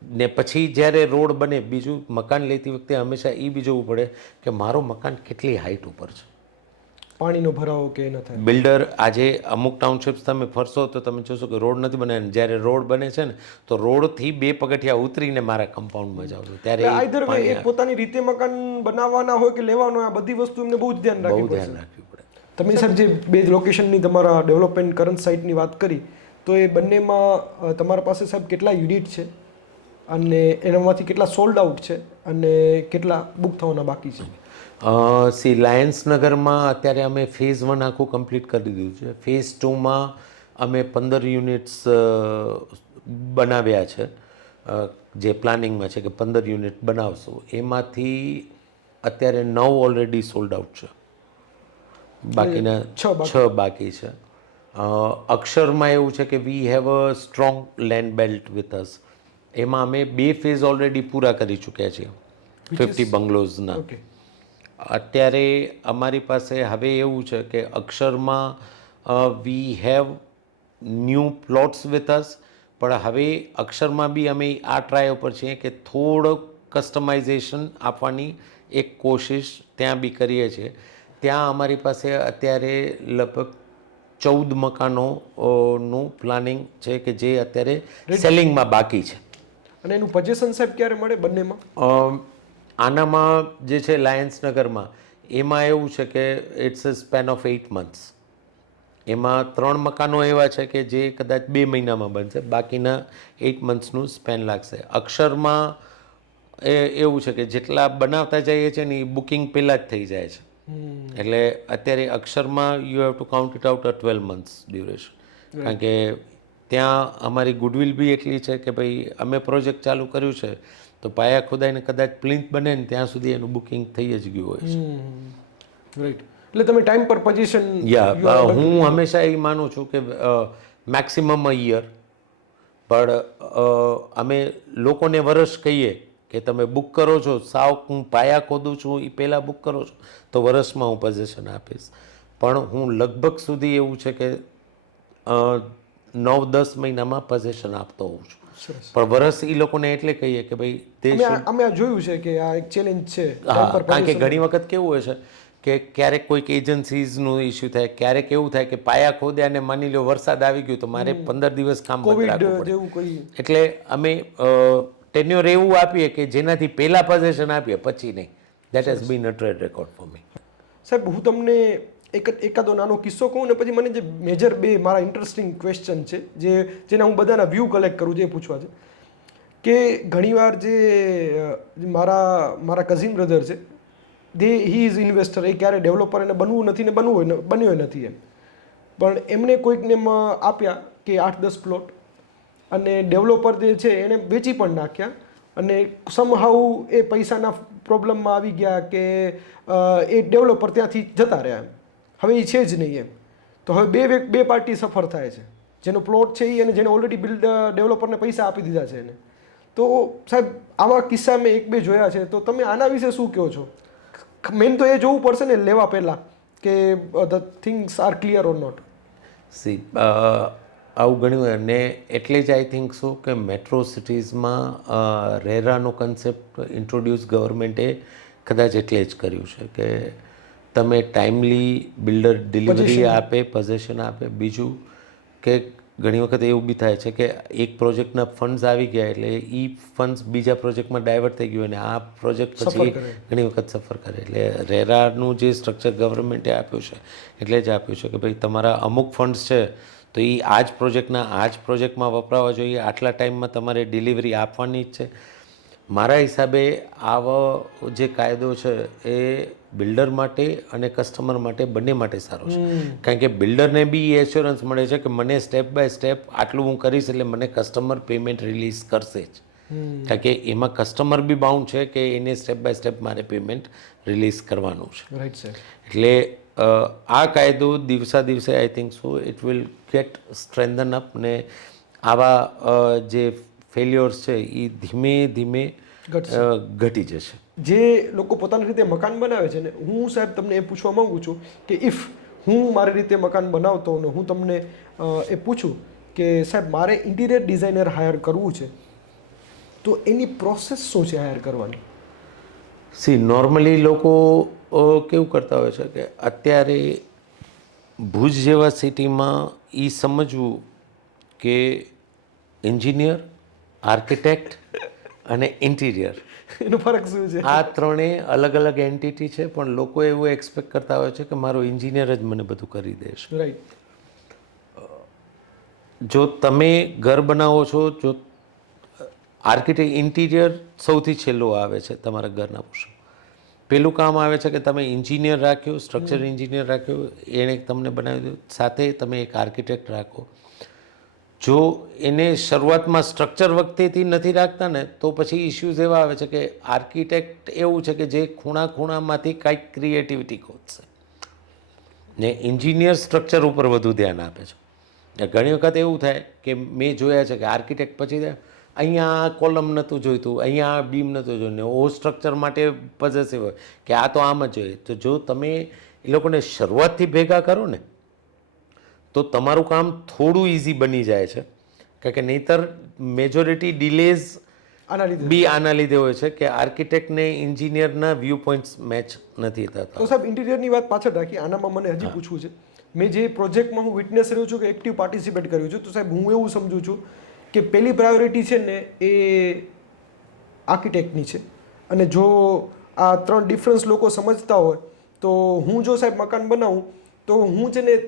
ને પછી જ્યારે રોડ બને, બીજું મકાન લેતી વખતે હંમેશા એ બી જોવું પડે કે મારું મકાન કેટલી હાઈટ ઉપર છે, પાણીનો ભરાવો કે ન થાય. બિલ્ડર આજે અમુક ટાઉનશીપ્સ તમે ફરશો તો તમે જોશો કે રોડ નથી બને, જ્યારે રોડ બને છે ને તો રોડથી 2 પગથિયા ઉતરીને મારા કમ્પાઉન્ડમાં જાવ છો ત્યારે આઈધર વે એ પોતાની રીતે મકાન બનાવવાના હોય કે લેવાનો, આ બધી વસ્તુ એમને બહુ જ ધ્યાન રાખવી પડે. તમે સર જે 2 લોકેશનની તમારા ડેવલપમેન્ટ કરંટ સાઇટની વાત કરી, તો એ બંનેમાં તમારા પાસે સાહેબ કેટલા યુનિટ છે અને એનામાંથી કેટલા સોલ્ડ આઉટ છે અને કેટલા બુક થવાના બાકી છે? લાયન્સ નગરમાં અત્યારે અમે ફેઝ 1 આખું કમ્પ્લીટ કરી દીધું છે. ફેઝ 2માં અમે 15 યુનિટ્સ બનાવ્યા છે, જે પ્લાનિંગમાં છે કે 15 યુનિટ બનાવશું. એમાંથી અત્યારે 9 ઓલરેડી સોલ્ડ આઉટ છે, બાકીના 6 બાકી છે. અક્ષરમાં એવું છે કે we have a strong land belt with us. એમાં અમે 2 ફેઝ ઓલરેડી પૂરા કરી ચૂક્યા છીએ 50 બંગલોઝના. અત્યારે અમારી પાસે હવે એવું છે કે અક્ષરમાં we have new plots with us, પણ હવે અક્ષરમાં બી અમે આ ટ્રાય ઉપર છીએ કે થોડોક કસ્ટમાઇઝેશન આપવાની એક કોશિશ ત્યાં બી કરીએ છીએ. ત્યાં અમારી પાસે અત્યારે લગભગ 14 મકાનોનું પ્લાનિંગ છે કે જે અત્યારે સેલિંગમાં બાકી છે. અને એનું પોઝિશન સાહેબ ક્યારે મળે બંનેમાં? આનામાં જે છે લાયન્સ નગરમાં એમાં એવું છે કે it's a span of 8 months. એમાં 3 મકાનો એવા છે કે જે કદાચ 2 મહિનામાં બનશે, બાકીના 8 monthsનું સ્પેન લાગશે. અક્ષરમાં એવું છે કે જેટલા બનાવતા જઈએ છીએ ને એ બુકિંગ પહેલાં જ થઈ જાય છે, એટલે અત્યારે અક્ષરમાં you have to count it out 12 months duration, કારણ કે ત્યાં અમારી ગુડવિલ બી એટલી છે કે ભાઈ અમે પ્રોજેક્ટ ચાલુ કર્યું છે તો પાયા ખોદાઈને કદાચ પ્લિન્થ બને ને ત્યાં સુધી એનું બુકિંગ થઈ જ ગયું હોય છે. રાઈટ, એટલે તમે ટાઈમ પર પોઝિશન હું હંમેશા એ માનું છું કે મેક્સિમમ અ યર, પણ અમે લોકોને વર્ષ કહીએ કે તમે બુક કરો છો, સાવ હું પાયા ખોદું છું એ પહેલાં બુક કરો છો તો વર્ષમાં હું પોઝિશન આપીશ. પણ હું લગભગ સુધી એવું છે કે 9-10 મહિનામાં પોઝિશન આપતો હોઉં છું. પણ વર્ષ એ લોકોને એટલે કહીએ કે ભાઈ તે અમે આ જોયું છે કે આ એક ચેલેન્જ છે. હા, કારણ કે ઘણી વખત કેવું હોય છે કે ક્યારેક કોઈક એજન્સીઝનું ઇસ્યુ થાય, ક્યારેક એવું થાય કે પાયા ખોદ્યા અને માની લો વરસાદ આવી ગયો તો મારે 15 દિવસ કામ બંધ રાખવું પડે. જેવું કોઈ એટલે અમે ટેન્યોર એવું આપીએ કે જેનાથી પહેલાં પોઝિશન આપીએ પછી નહીં. That has been a trade record for me. સાહેબ, હું તમને એકાદો નાનો કિસ્સો કહું ને પછી મને જે મેજર બે મારા ઇન્ટરેસ્ટિંગ ક્વેશ્ચન છે જેના હું બધાના વ્યૂ કલેક્ટ કરું જે પૂછવા છે કે ઘણીવાર જે મારા કઝિન બ્રધર છે હી ઇઝ ઇન્વેસ્ટર, એ ક્યારે ડેવલપર એને બનવું નથી ને બન્યો નથી એમ, પણ એમને કોઈકને આપ્યા કે 8-10 પ્લોટ અને ડેવલપર જે છે એણે વેચી પણ નાખ્યા અને સમહાઉ એ પૈસાના પ્રોબ્લેમમાં આવી ગયા કે એ ડેવલપર ત્યાંથી જતા રહ્યા એમ, હવે એ છે જ નહીં એમ. તો હવે બે પાર્ટી સફર થાય છે, જેનો પ્લોટ છે એ અને જેને ઓલરેડી ડેવલપરને પૈસા આપી દીધા છે એને. તો સાહેબ, આવા કિસ્સા મેં 1-2 જોયા છે, તો તમે આના વિશે શું કહો છો? મેન તો એ જોવું પડશે ને લેવા પહેલાં કે the things are clear or not. See આવું ઘણું હોય અને એટલે જ આઈ થિંક શું કે મેટ્રો સિટીઝમાં રેરાનો કન્સેપ્ટ ઇન્ટ્રોડ્યુસ ગવર્મેન્ટે કદાચ એટલે જ કર્યું છે કે તમે ટાઈમલી બિલ્ડર ડિલિવરી આપે, પોઝિશન આપે. બીજું કે ઘણી વખત એવું બી થાય છે કે એક પ્રોજેક્ટના ફંડ્સ આવી ગયા એટલે એ ફંડ્સ બીજા પ્રોજેક્ટમાં ડાયવર્ટ થઈ ગયું અને આ પ્રોજેક્ટ પછી ઘણી વખત સફર કરે. એટલે રેરાનું જે સ્ટ્રક્ચર ગવર્મેન્ટે આપ્યું છે એટલે જ આપ્યું છે કે ભાઈ તમારા અમુક ફંડ્સ છે તો એ આ જ પ્રોજેક્ટમાં વપરાવા જોઈએ, આટલા ટાઈમમાં તમારે ડિલિવરી આપવાની જ છે. મારા હિસાબે આવો જે કાયદો છે એ બિલ્ડર માટે અને કસ્ટમર માટે બંને માટે સારો છે. કારણ કે બિલ્ડરને બી એ એશ્યોરન્સ મળે છે કે મને સ્ટેપ બાય સ્ટેપ આટલું હું કરીશ એટલે મને કસ્ટમર પેમેન્ટ રિલીઝ કરશે જ. કારણ કે એમાં કસ્ટમર બી બાઉન્ડ છે કે એને સ્ટેપ બાય સ્ટેપ મારે પેમેન્ટ રિલીઝ કરવાનું છે. Right sir. એટલે આ કાયદો દિવસે આઈ think so it will get strengthen up ને આવા જે ફેલ્યોર્સ છે એ ધીમે ધીમે ઘટી જશે. જે લોકો પોતાની રીતે મકાન બનાવે છે ને, હું સાહેબ તમને એ પૂછવા માંગુ છું કે ઇફ હું મારી રીતે મકાન બનાવતો ને હું તમને એ પૂછું કે સાહેબ મારે ઇન્ટિરિયર ડિઝાઇનર હાયર કરવું છે તો એની પ્રોસેસ શું છે હાયર કરવાની? સી નોર્મલી લોકો કેવું કરતા હોય છે કે અત્યારે ભુજ જેવા સિટીમાં એ સમજવું કે એન્જિનિયર, આર્કિટેક્ટ અને ઇન્ટિરિયર એનો ફરક શું છે? આ ત્રણેય અલગ અલગ એન્ટિટી છે, પણ લોકો એવું એક્સપેક્ટ કરતા હોય છે કે મારો એન્જિનિયર જ મને બધું કરી દેશે. રાઈટ. જો તમે ઘર બનાવો છો, જો આર્કિટેક્ટ ઇન્ટિરિયર સૌથી છેલ્લું આવે છે તમારા ઘરના પોષણ. પેલું કામ આવે છે કે તમે એન્જિનિયર રાખ્યો, સ્ટ્રક્ચર એન્જિનિયર રાખ્યો, એણે તમને બનાવી દો, સાથે તમે એક આર્કિટેક્ટ રાખો. જો એને શરૂઆતમાં સ્ટ્રક્ચર વખતેથી નથી રાખતા ને તો પછી ઇશ્યુઝ એવા આવે છે કે આર્કિટેક્ટ એવું છે કે જે ખૂણામાંથી કાંઈક ક્રિએટિવિટી ખોજશે ને એન્જિનિયર સ્ટ્રક્ચર ઉપર વધુ ધ્યાન આપે છે. ઘણી વખત એવું થાય કે મેં જોયા છે કે આર્કિટેક્ટ પછી અહીંયા કોલમ નહોતું જોઈતું, અહીંયા બીમ નહોતું જોયું, ઓ સ્ટ્રક્ચર માટે પોઝેસિવ હોય કે આ તો આમ જ જોઈએ. તો જો તમે એ લોકોને શરૂઆતથી ભેગા કરો ને તો તમારું કામ થોડું ઇઝી બની જાય છે. કારણ કે નહીંતર મેજોરિટી ડિલેઝ બી આના લીધે હોય છે કે આર્કિટેક્ટને એન્જિનિયરના વ્યૂ પોઈન્ટ્સ મેચ નથી થતા. તો સાહેબ ઇન્ટિરિયરની વાત પાછળ રાખી, આનામાં મને હજી પૂછવું છે, મેં જે પ્રોજેક્ટમાં હું વિટનેસ રહ્યો છું કે એક્ટિવ પાર્ટિસિપેટ કર્યું છું, તો સાહેબ હું એવું સમજું છું કે પહેલી પ્રાયોરિટી છે ને એ આર્કિટેક્ટની છે અને જો આ ત્રણ ડિફરન્સ લોકો સમજતા હોય તો હું જો સાહેબ મકાન બનાવું તો હું છે ને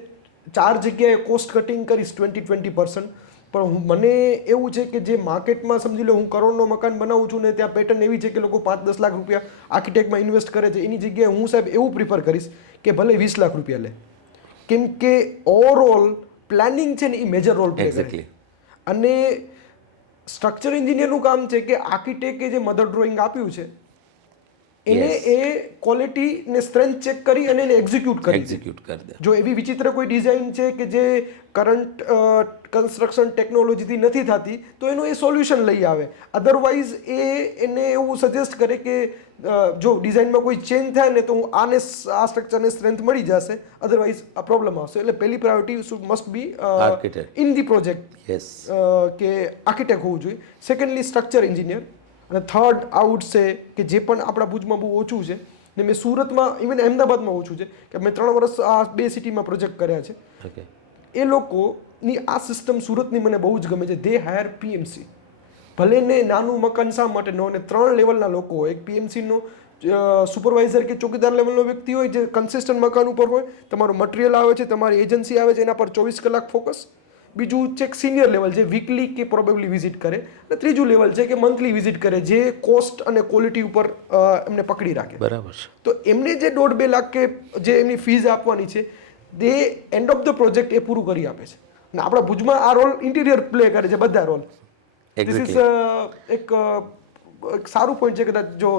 4 જગ્યાએ કોસ્ટ કટિંગ કરીશ 20%, પણ મને એવું છે કે જે માર્કેટમાં સમજી લો હું કરોડનો મકાન બનાવું છું ને ત્યાં પેટર્ન એવી છે કે લોકો 5-10 લાખ રૂપિયા આર્કિટેક્ટમાં ઇન્વેસ્ટ કરે છે, એની જગ્યાએ હું સાહેબ એવું પ્રિફર કરીશ કે ભલે 20 લાખ રૂપિયા લે, કેમ કે ઓવરઓલ પ્લાનિંગ છે ને એ મેજર રોલ પ્લે કરે. અને સ્ટ્રક્ચર એન્જિનિયરનું કામ છે કે આર્કિટેક્ટે જે મધર ડ્રોઈંગ આપ્યું છે એને એ ક્વોલિટી ને સ્ટ્રેન્થ ચેક કરી અને એને એક્ઝિક્યુટ કરી દે. એક્ઝિક્યુટ કરી દે. જો એવી વિચિત્ર કોઈ ડિઝાઇન છે કે જે કરંટ કન્સ્ટ્રક્શન ટેકનોલોજીથી નથી થતી તો એનું એ સોલ્યુશન લઈ આવે. અધરવાઇઝ એને એવું સજેસ્ટ કરે કે જો ડિઝાઇનમાં કોઈ ચેન્જ થાય ને તો હું આ સ્ટ્રક્ચરને સ્ટ્રેન્થ મળી જશે, અધરવાઇઝ આ પ્રોબ્લેમ આવશે. એટલે પહેલી priority must be Architect. In the project, yes. કે આર્કિટેક્ટ હોવું જોઈએ. સેકન્ડલી સ્ટ્રક્ચર એન્જિનિયર, અને થર્ડ આઉટ છે કે જે પણ આપણા ભુજમાં બહુ ઓછું છે ને મેં સુરતમાં ઇવન અમદાવાદમાં ઓછું છે કે મેં 3 વર્ષ આ 2 સિટીમાં પ્રોજેક્ટ કર્યા છે. ઓકે. એ લોકોની આ સિસ્ટમ સુરતની મને બહુ જ ગમે છે. દે હાયર પીએમસી. ભલે ને નાનું મકાન શા માટે ન હોય, 3 લેવલના લોકો હોય. એક પીએમસીનો સુપરવાઇઝર કે ચોકીદાર લેવલનો વ્યક્તિ હોય જે કન્સિસ્ટન્ટ મકાન ઉપર હોય, તમારું મટીરિયલ આવે છે, તમારી એજન્સી આવે છે, એના પર 24 કલાક ફોકસ. બીજું છે સિનિયર લેવલ જે વીકલી કે પ્રોબેબલી વિઝિટ કરે, અને ત્રીજું લેવલ છે કે મંથલી વિઝિટ કરે જે કોસ્ટ અને ક્વોલિટી ઉપર એમને પકડી રાખે. બરાબર છે. તો એમને જે 1.5-2 લાખ કે જે એમની ફીઝ આપવાની છે તે એન્ડ ઓફ ધ પ્રોજેક્ટ એ પૂરું કરી આપે છે. અને આપણા ભુજમાં આ રોલ ઇન્ટિરિયર પ્લે કરે છે, બધા રોલ. ધીસ ઇઝ એક સારું પોઈન્ટ છે. કદાચ જો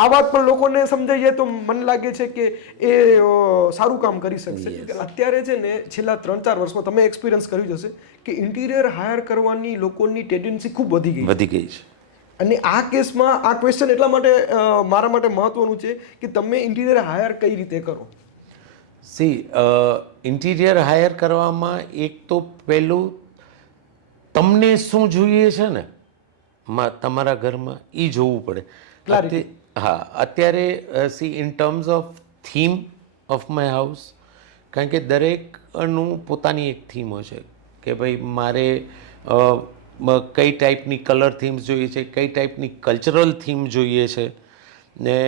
આ વાત પણ લોકોને સમજાઈ જાય તો મને લાગે છે કે એ સારું કામ કરી શકશે. અત્યારે છે ને છેલ્લા 3-4 વર્ષમાં તમે એક્સપિરિયન્સ કર્યું જશે કે ઇન્ટિરિયર હાયર કરવાની લોકોની ટેન્ડન્સી ખૂબ વધી ગઈ છે. અને આ કેસમાં આ ક્વેશ્ચન એટલા માટે મારા માટે મહત્વનું છે કે તમે ઇન્ટિરિયર હાયર કઈ રીતે કરો. સી, ઇન્ટિરિયર હાયર કરવામાં એક તો પહેલું તમને શું જોઈએ છે ને તમારા ઘરમાં એ જોવું પડે. હા, અત્યારે C in terms of theme of my house, કારણ કે દરેકનું પોતાની એક થીમ હોય છે કે ભાઈ મારે કઈ ટાઈપની કલર થીમ્સ જોઈએ છે, કઈ ટાઈપની કલ્ચરલ થીમ જોઈએ છે, ને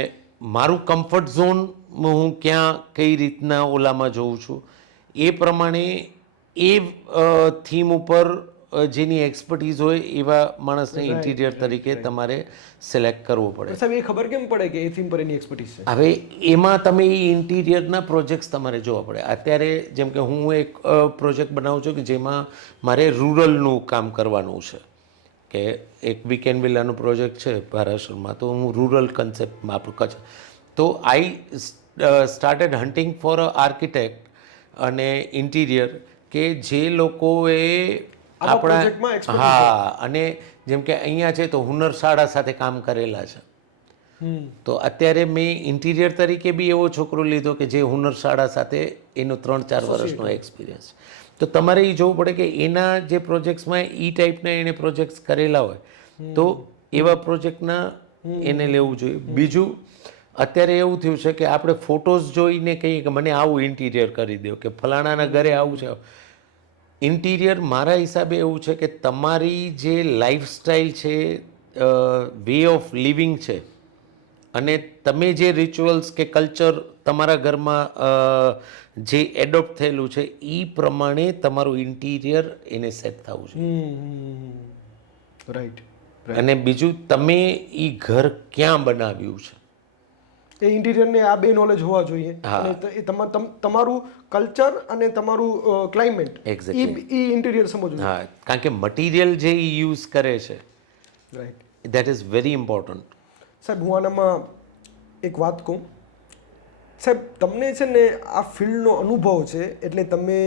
મારું કમ્ફર્ટ ઝોન હું ક્યાં કઈ રીતના ઓલામાં જોઉં છું એ પ્રમાણે એ થીમ ઉપર જેની એક્સપર્ટીઝ હોય એવા માણસને ઇન્ટિરિયર તરીકે તમારે સિલેક્ટ કરવો પડે. સાહેબ, એ ખબર કેમ પડે કે એ થીમ પર એની એક્સપર્ટીઝ છે? હવે એમાં તમે એ ઇન્ટિરિયરના પ્રોજેક્ટ્સ તમારે જોવા પડે. અત્યારે જેમ કે હું એક પ્રોજેક્ટ બનાવું છું કે જેમાં મારે રૂરલનું કામ કરવાનું છે, કે એક વીકેન્ડ વિલાનો પ્રોજેક્ટ છે ધારાસરમાં, તો હું રૂરલ કન્સેપ્ટમાં આપણું કચ્છ. તો I started hunting for a architect અને ઇન્ટિરિયર કે જે લોકોએ આપણા, હા, અને જેમ કે અહીંયા છે તો હુનર શાળા સાથે કામ કરેલા છે. તો અત્યારે મેં ઇન્ટિરિયર તરીકે બી એવો છોકરો લીધો કે જે હુનર શાળા સાથે એનો 3-4 વર્ષનો એક્સપિરિયન્સ. તો તમારે એ જોવું પડે કે એના જે પ્રોજેક્ટ્સમાં એ ટાઈપના એને પ્રોજેક્ટ્સ કરેલા હોય તો એવા પ્રોજેક્ટના એને લેવું જોઈએ. બીજું, અત્યારે એવું થયું છે કે આપણે ફોટોઝ જોઈને કહીએ કે મને આવું ઇન્ટિરિયર કરી દો, કે ફલાણાના ઘરે આવું છે. ઇન્ટિરિયર મારા હિસાબે એવું છે કે તમારી જે લાઈફસ્ટાઈલ છે, વે ઓફ લિવિંગ છે, અને તમે જે રિચ્યુઅલ્સ કે કલ્ચર તમારા ઘરમાં જે એડોપ્ટ થયેલું છે એ પ્રમાણે તમારું ઇન્ટિરિયર એને સેટ થવું છે. રાઈટ. અને બીજું, તમે એ ઘર ક્યાં બનાવ્યું છે એ ઇન્ટિરિયરને આ બે નોલેજ હોવા જોઈએ. અને એ તમારું કલ્ચર અને તમારું ક્લાઇમેટ, એ ઇન્ટિરિયર સમજવું. હા, કારણ કે મટીરિયલ જે એ યુઝ કરે છે, right, that is very important. સાહેબ, હું આનામાં એક વાત કહું. સાહેબ, તમને છે ને આ ફિલ્ડનો અનુભવ છે એટલે તમે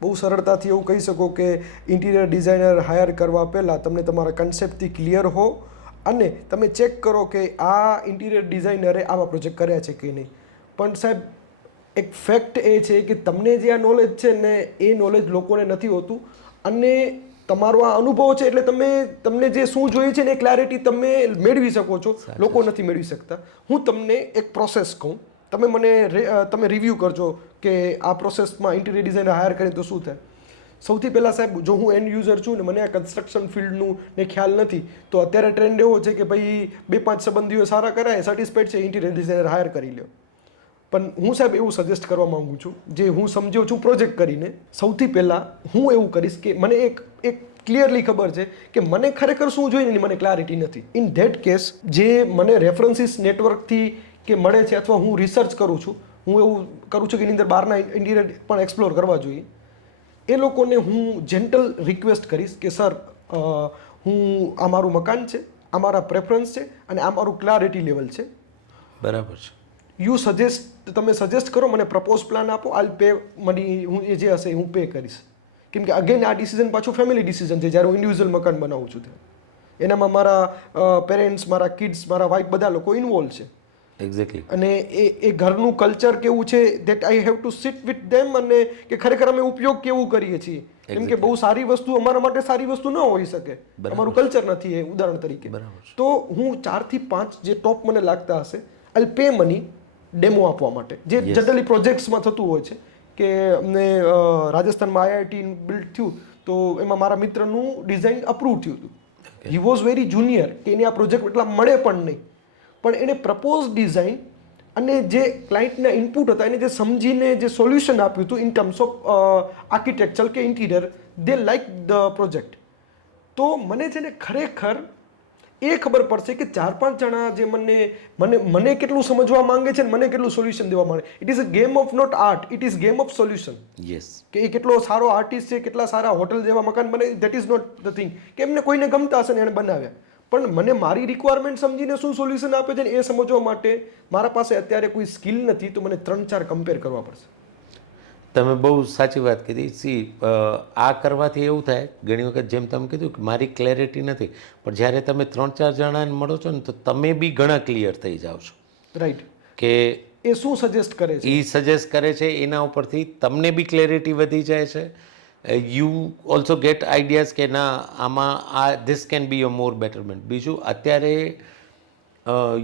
બહુ સરળતાથી એવું કહી શકો કે ઇન્ટિરિયર ડિઝાઇનર હાયર કરવા પહેલાં તમને તમારા કન્સેપ્ટથી ક્લિયર હો અને તમે ચેક કરો કે આ ઇન્ટિરિયર ડિઝાઇનરે આવા પ્રોજેક્ટ કર્યા છે કે નહીં. પણ સાહેબ, એક ફેક્ટ એ છે કે તમને જે આ નોલેજ છે ને એ નોલેજ લોકોને નથી હોતું, અને તમારો આ અનુભવ છે એટલે તમને જે શું જોઈએ છે ને એ ક્લેરિટી તમે મેળવી શકો છો, લોકો નથી મેળવી શકતા. હું તમને એક પ્રોસેસ કહું, તમે રિવ્યૂ કરજો કે આ પ્રોસેસમાં ઇન્ટિરિયર ડિઝાઇનર હાયર કરીને તો શું થાય. સૌથી પહેલાં સાહેબ, જો હું એન્ડ યુઝર છું ને મને આ કન્સ્ટ્રક્શન ફિલ્ડનું ને ખ્યાલ નથી, તો અત્યારે ટ્રેન્ડ એવો છે કે ભાઈ 2-5 સંબંધીઓ સારા કરાય, સેટિસ્ફાઈડ છે, ઇન્ટિરિયર ડિઝાઇનર હાયર કરી લો. પણ હું સાહેબ એવું સજેસ્ટ કરવા માંગુ છું, જે હું સમજ્યો છું પ્રોજેક્ટ કરીને, સૌથી પહેલાં હું એવું કરીશ કે મને એક ક્લિયરલી ખબર છે કે મને ખરેખર શું જોઈએ ને મને ક્લારિટી નથી. ઇન ધેટ કેસ જે મને રેફરન્સીસ નેટવર્કથી કે મળે છે અથવા હું રિસર્ચ કરું છું, હું એવું કરું છું કે એની અંદર બહારના ઇન્ટિરિયર પણ એક્સપ્લોર કરવા જોઈએ. એ લોકોને હું જેન્ટલ રિક્વેસ્ટ કરીશ કે સર, આ મારું મકાન છે, આ મારા પ્રેફરન્સ છે અને આ મારું ક્લારિટી લેવલ છે. બરાબર છે. તમે સજેસ્ટ કરો, મને પ્રપોઝ પ્લાન આપો, આલ પે મની, હું એ જે હશે હું પે કરીશ. કેમ કે અગેન આ ડિસિઝન પાછું ફેમિલી ડિસિઝન છે જ્યારે હું ઇન્ડિવિજ્યુઅલ મકાન બનાવું છું ત્યારે એનામાં મારા પેરેન્ટ્સ, મારા કિડ્સ, મારા વાઇફ બધા લોકો ઇન્વોલ્વ છે. એક્ઝેક્ટલી. અને એ ઘરનું કલ્ચર કેવું છે that I have to sit with them, અને કે ખરેખર અમે ઉપયોગ કેવું કરીએ છીએ. કેમ કે બહુ સારી વસ્તુ અમારા માટે સારી વસ્તુ ન હોઈ શકે, અમારું કલ્ચર નથી એ, ઉદાહરણ તરીકે. તો હું 4 થી 5 જે ટોપ મને લાગતા હશે, આઈ પે મની ડેમો આપવા માટે, જે જનરલી પ્રોજેક્ટ્સમાં થતું હોય છે. કે અમને રાજસ્થાનમાં આઈઆઈટી બિલ્ડ થયું તો એમાં મારા મિત્રનું ડિઝાઇન અપ્રૂવ થયું હતું. હી વોઝ વેરી જુનિયર, કે એને આ પ્રોજેક્ટ એટલા મળે પણ નહીં, પણ એને પ્રપોઝ ડિઝાઇન અને જે ક્લાયન્ટના ઇનપુટ હતા એને જે સમજીને જે સોલ્યુશન આપ્યું હતું ઇન ટર્મ્સ ઓફ આર્કિટેક્ચર કે interior, they like the project. તો મને છે ને ખરેખર એ ખબર પડશે કે 4-5 જણા જે મને કેટલું સમજવા માંગે છે, મને કેટલું સોલ્યુશન દેવા માંગે. It is a game of not art, it is game of solution. Yes. કે એ કેટલો સારો આર્ટિસ્ટ છે, કેટલા સારા હોટલ જેવા મકાન બને, that is not the thing. કે એમને કોઈને ગમતા હશે ને એને બનાવ્યા, પણ મને મારી રિક્વાયરમેન્ટ સમજીને શું સોલ્યુશન આપે છે ને એ સમજવા માટે મારા પાસે અત્યારે કોઈ સ્કિલ નથી, તો મને 3-4 કમ્પેર કરવા પડશે. તમે બહુ સાચી વાત કીધી. સી આ કરવાથી એવું થાય ઘણી વખત, જેમ તમે કીધું કે મારી ક્લેરિટી નથી, પણ જ્યારે તમે 3-4 જણાને મળો છો ને તો તમે બી ઘણા ક્લિયર થઈ જાઓ છો. રાઈટ. કે એ શું સજેસ્ટ કરે છે, એ સજેસ્ટ કરે છે, એના ઉપરથી તમને બી ક્લેરિટી વધી જાય છે. યુ ઓલ્સો ગેટ આઈડિયાઝ કે ના આમાં આ this can be a more betterment. બીજું, અત્યારે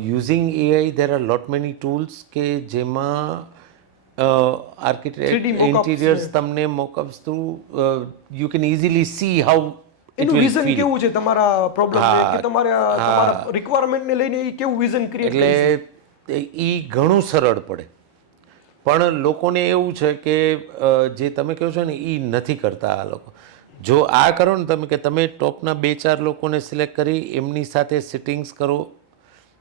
using AI there are lot many tools કે જેમાં આર્કિટેક્ટ 3D mockups ઇન્ટિરિયર્સ છે. તમને mockups through you can easily see how એનું વિઝન કેવું છે તમારા પ્રોબ્લેમ કે તમારા રિક્વાયરમેન્ટને લઈને એ કેવું વિઝન ક્રિએટ કરે છે. એટલે એ ઘણું સરળ પડે. પણ લોકોને એવું છે કે જે તમે કહો છો ને એ નથી કરતા આ લોકો. જો આ કરો ને તમે, કે તમે ટોપના 2-4 લોકોને સિલેક્ટ કરી એમની સાથે સિટિંગ્સ કરો,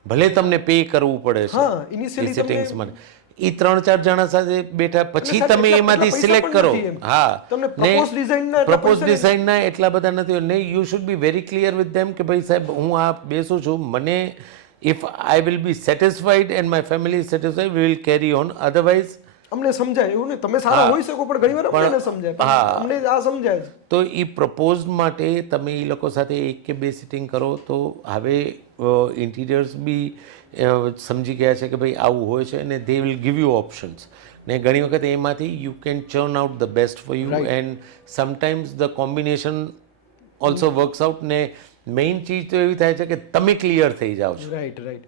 ભલે તમને પે કરવું પડે છે એ સિટિંગ્સ માટે, એ 3-4 જણા સાથે બેઠા પછી તમે એમાંથી સિલેક્ટ કરો. હા, પ્રપોઝ ડિઝાઇનના એટલા બધા નથી ને. You should be very clear with them કે ભાઈ સાહેબ હું આ બેસું છું, મને if I will be satisfied and my family is satisfied, we will carry on. Otherwise અમને સમજાય એવું ને, તમે સારા હોઈ શકો પણ ઘણી વાર અમને સમજાય, અમને આ સમજાય છે. તો એ પ્રપોઝ માટે તમે એ લોકો સાથે 1 કે 2 સિટિંગ કરો તો હવે ઇન્ટિરિયર્સ બી સમજી ગયા છે કે ભાઈ આવું હોય છે, અને they will give you options. ને ઘણી વખત એમાંથી you can churn out the best for you, and sometimes the combination also works out. ને મેઇન ચીજ તો એવી થાય છે કે તમે ક્લિયર થઈ જાઓ છો. Right right.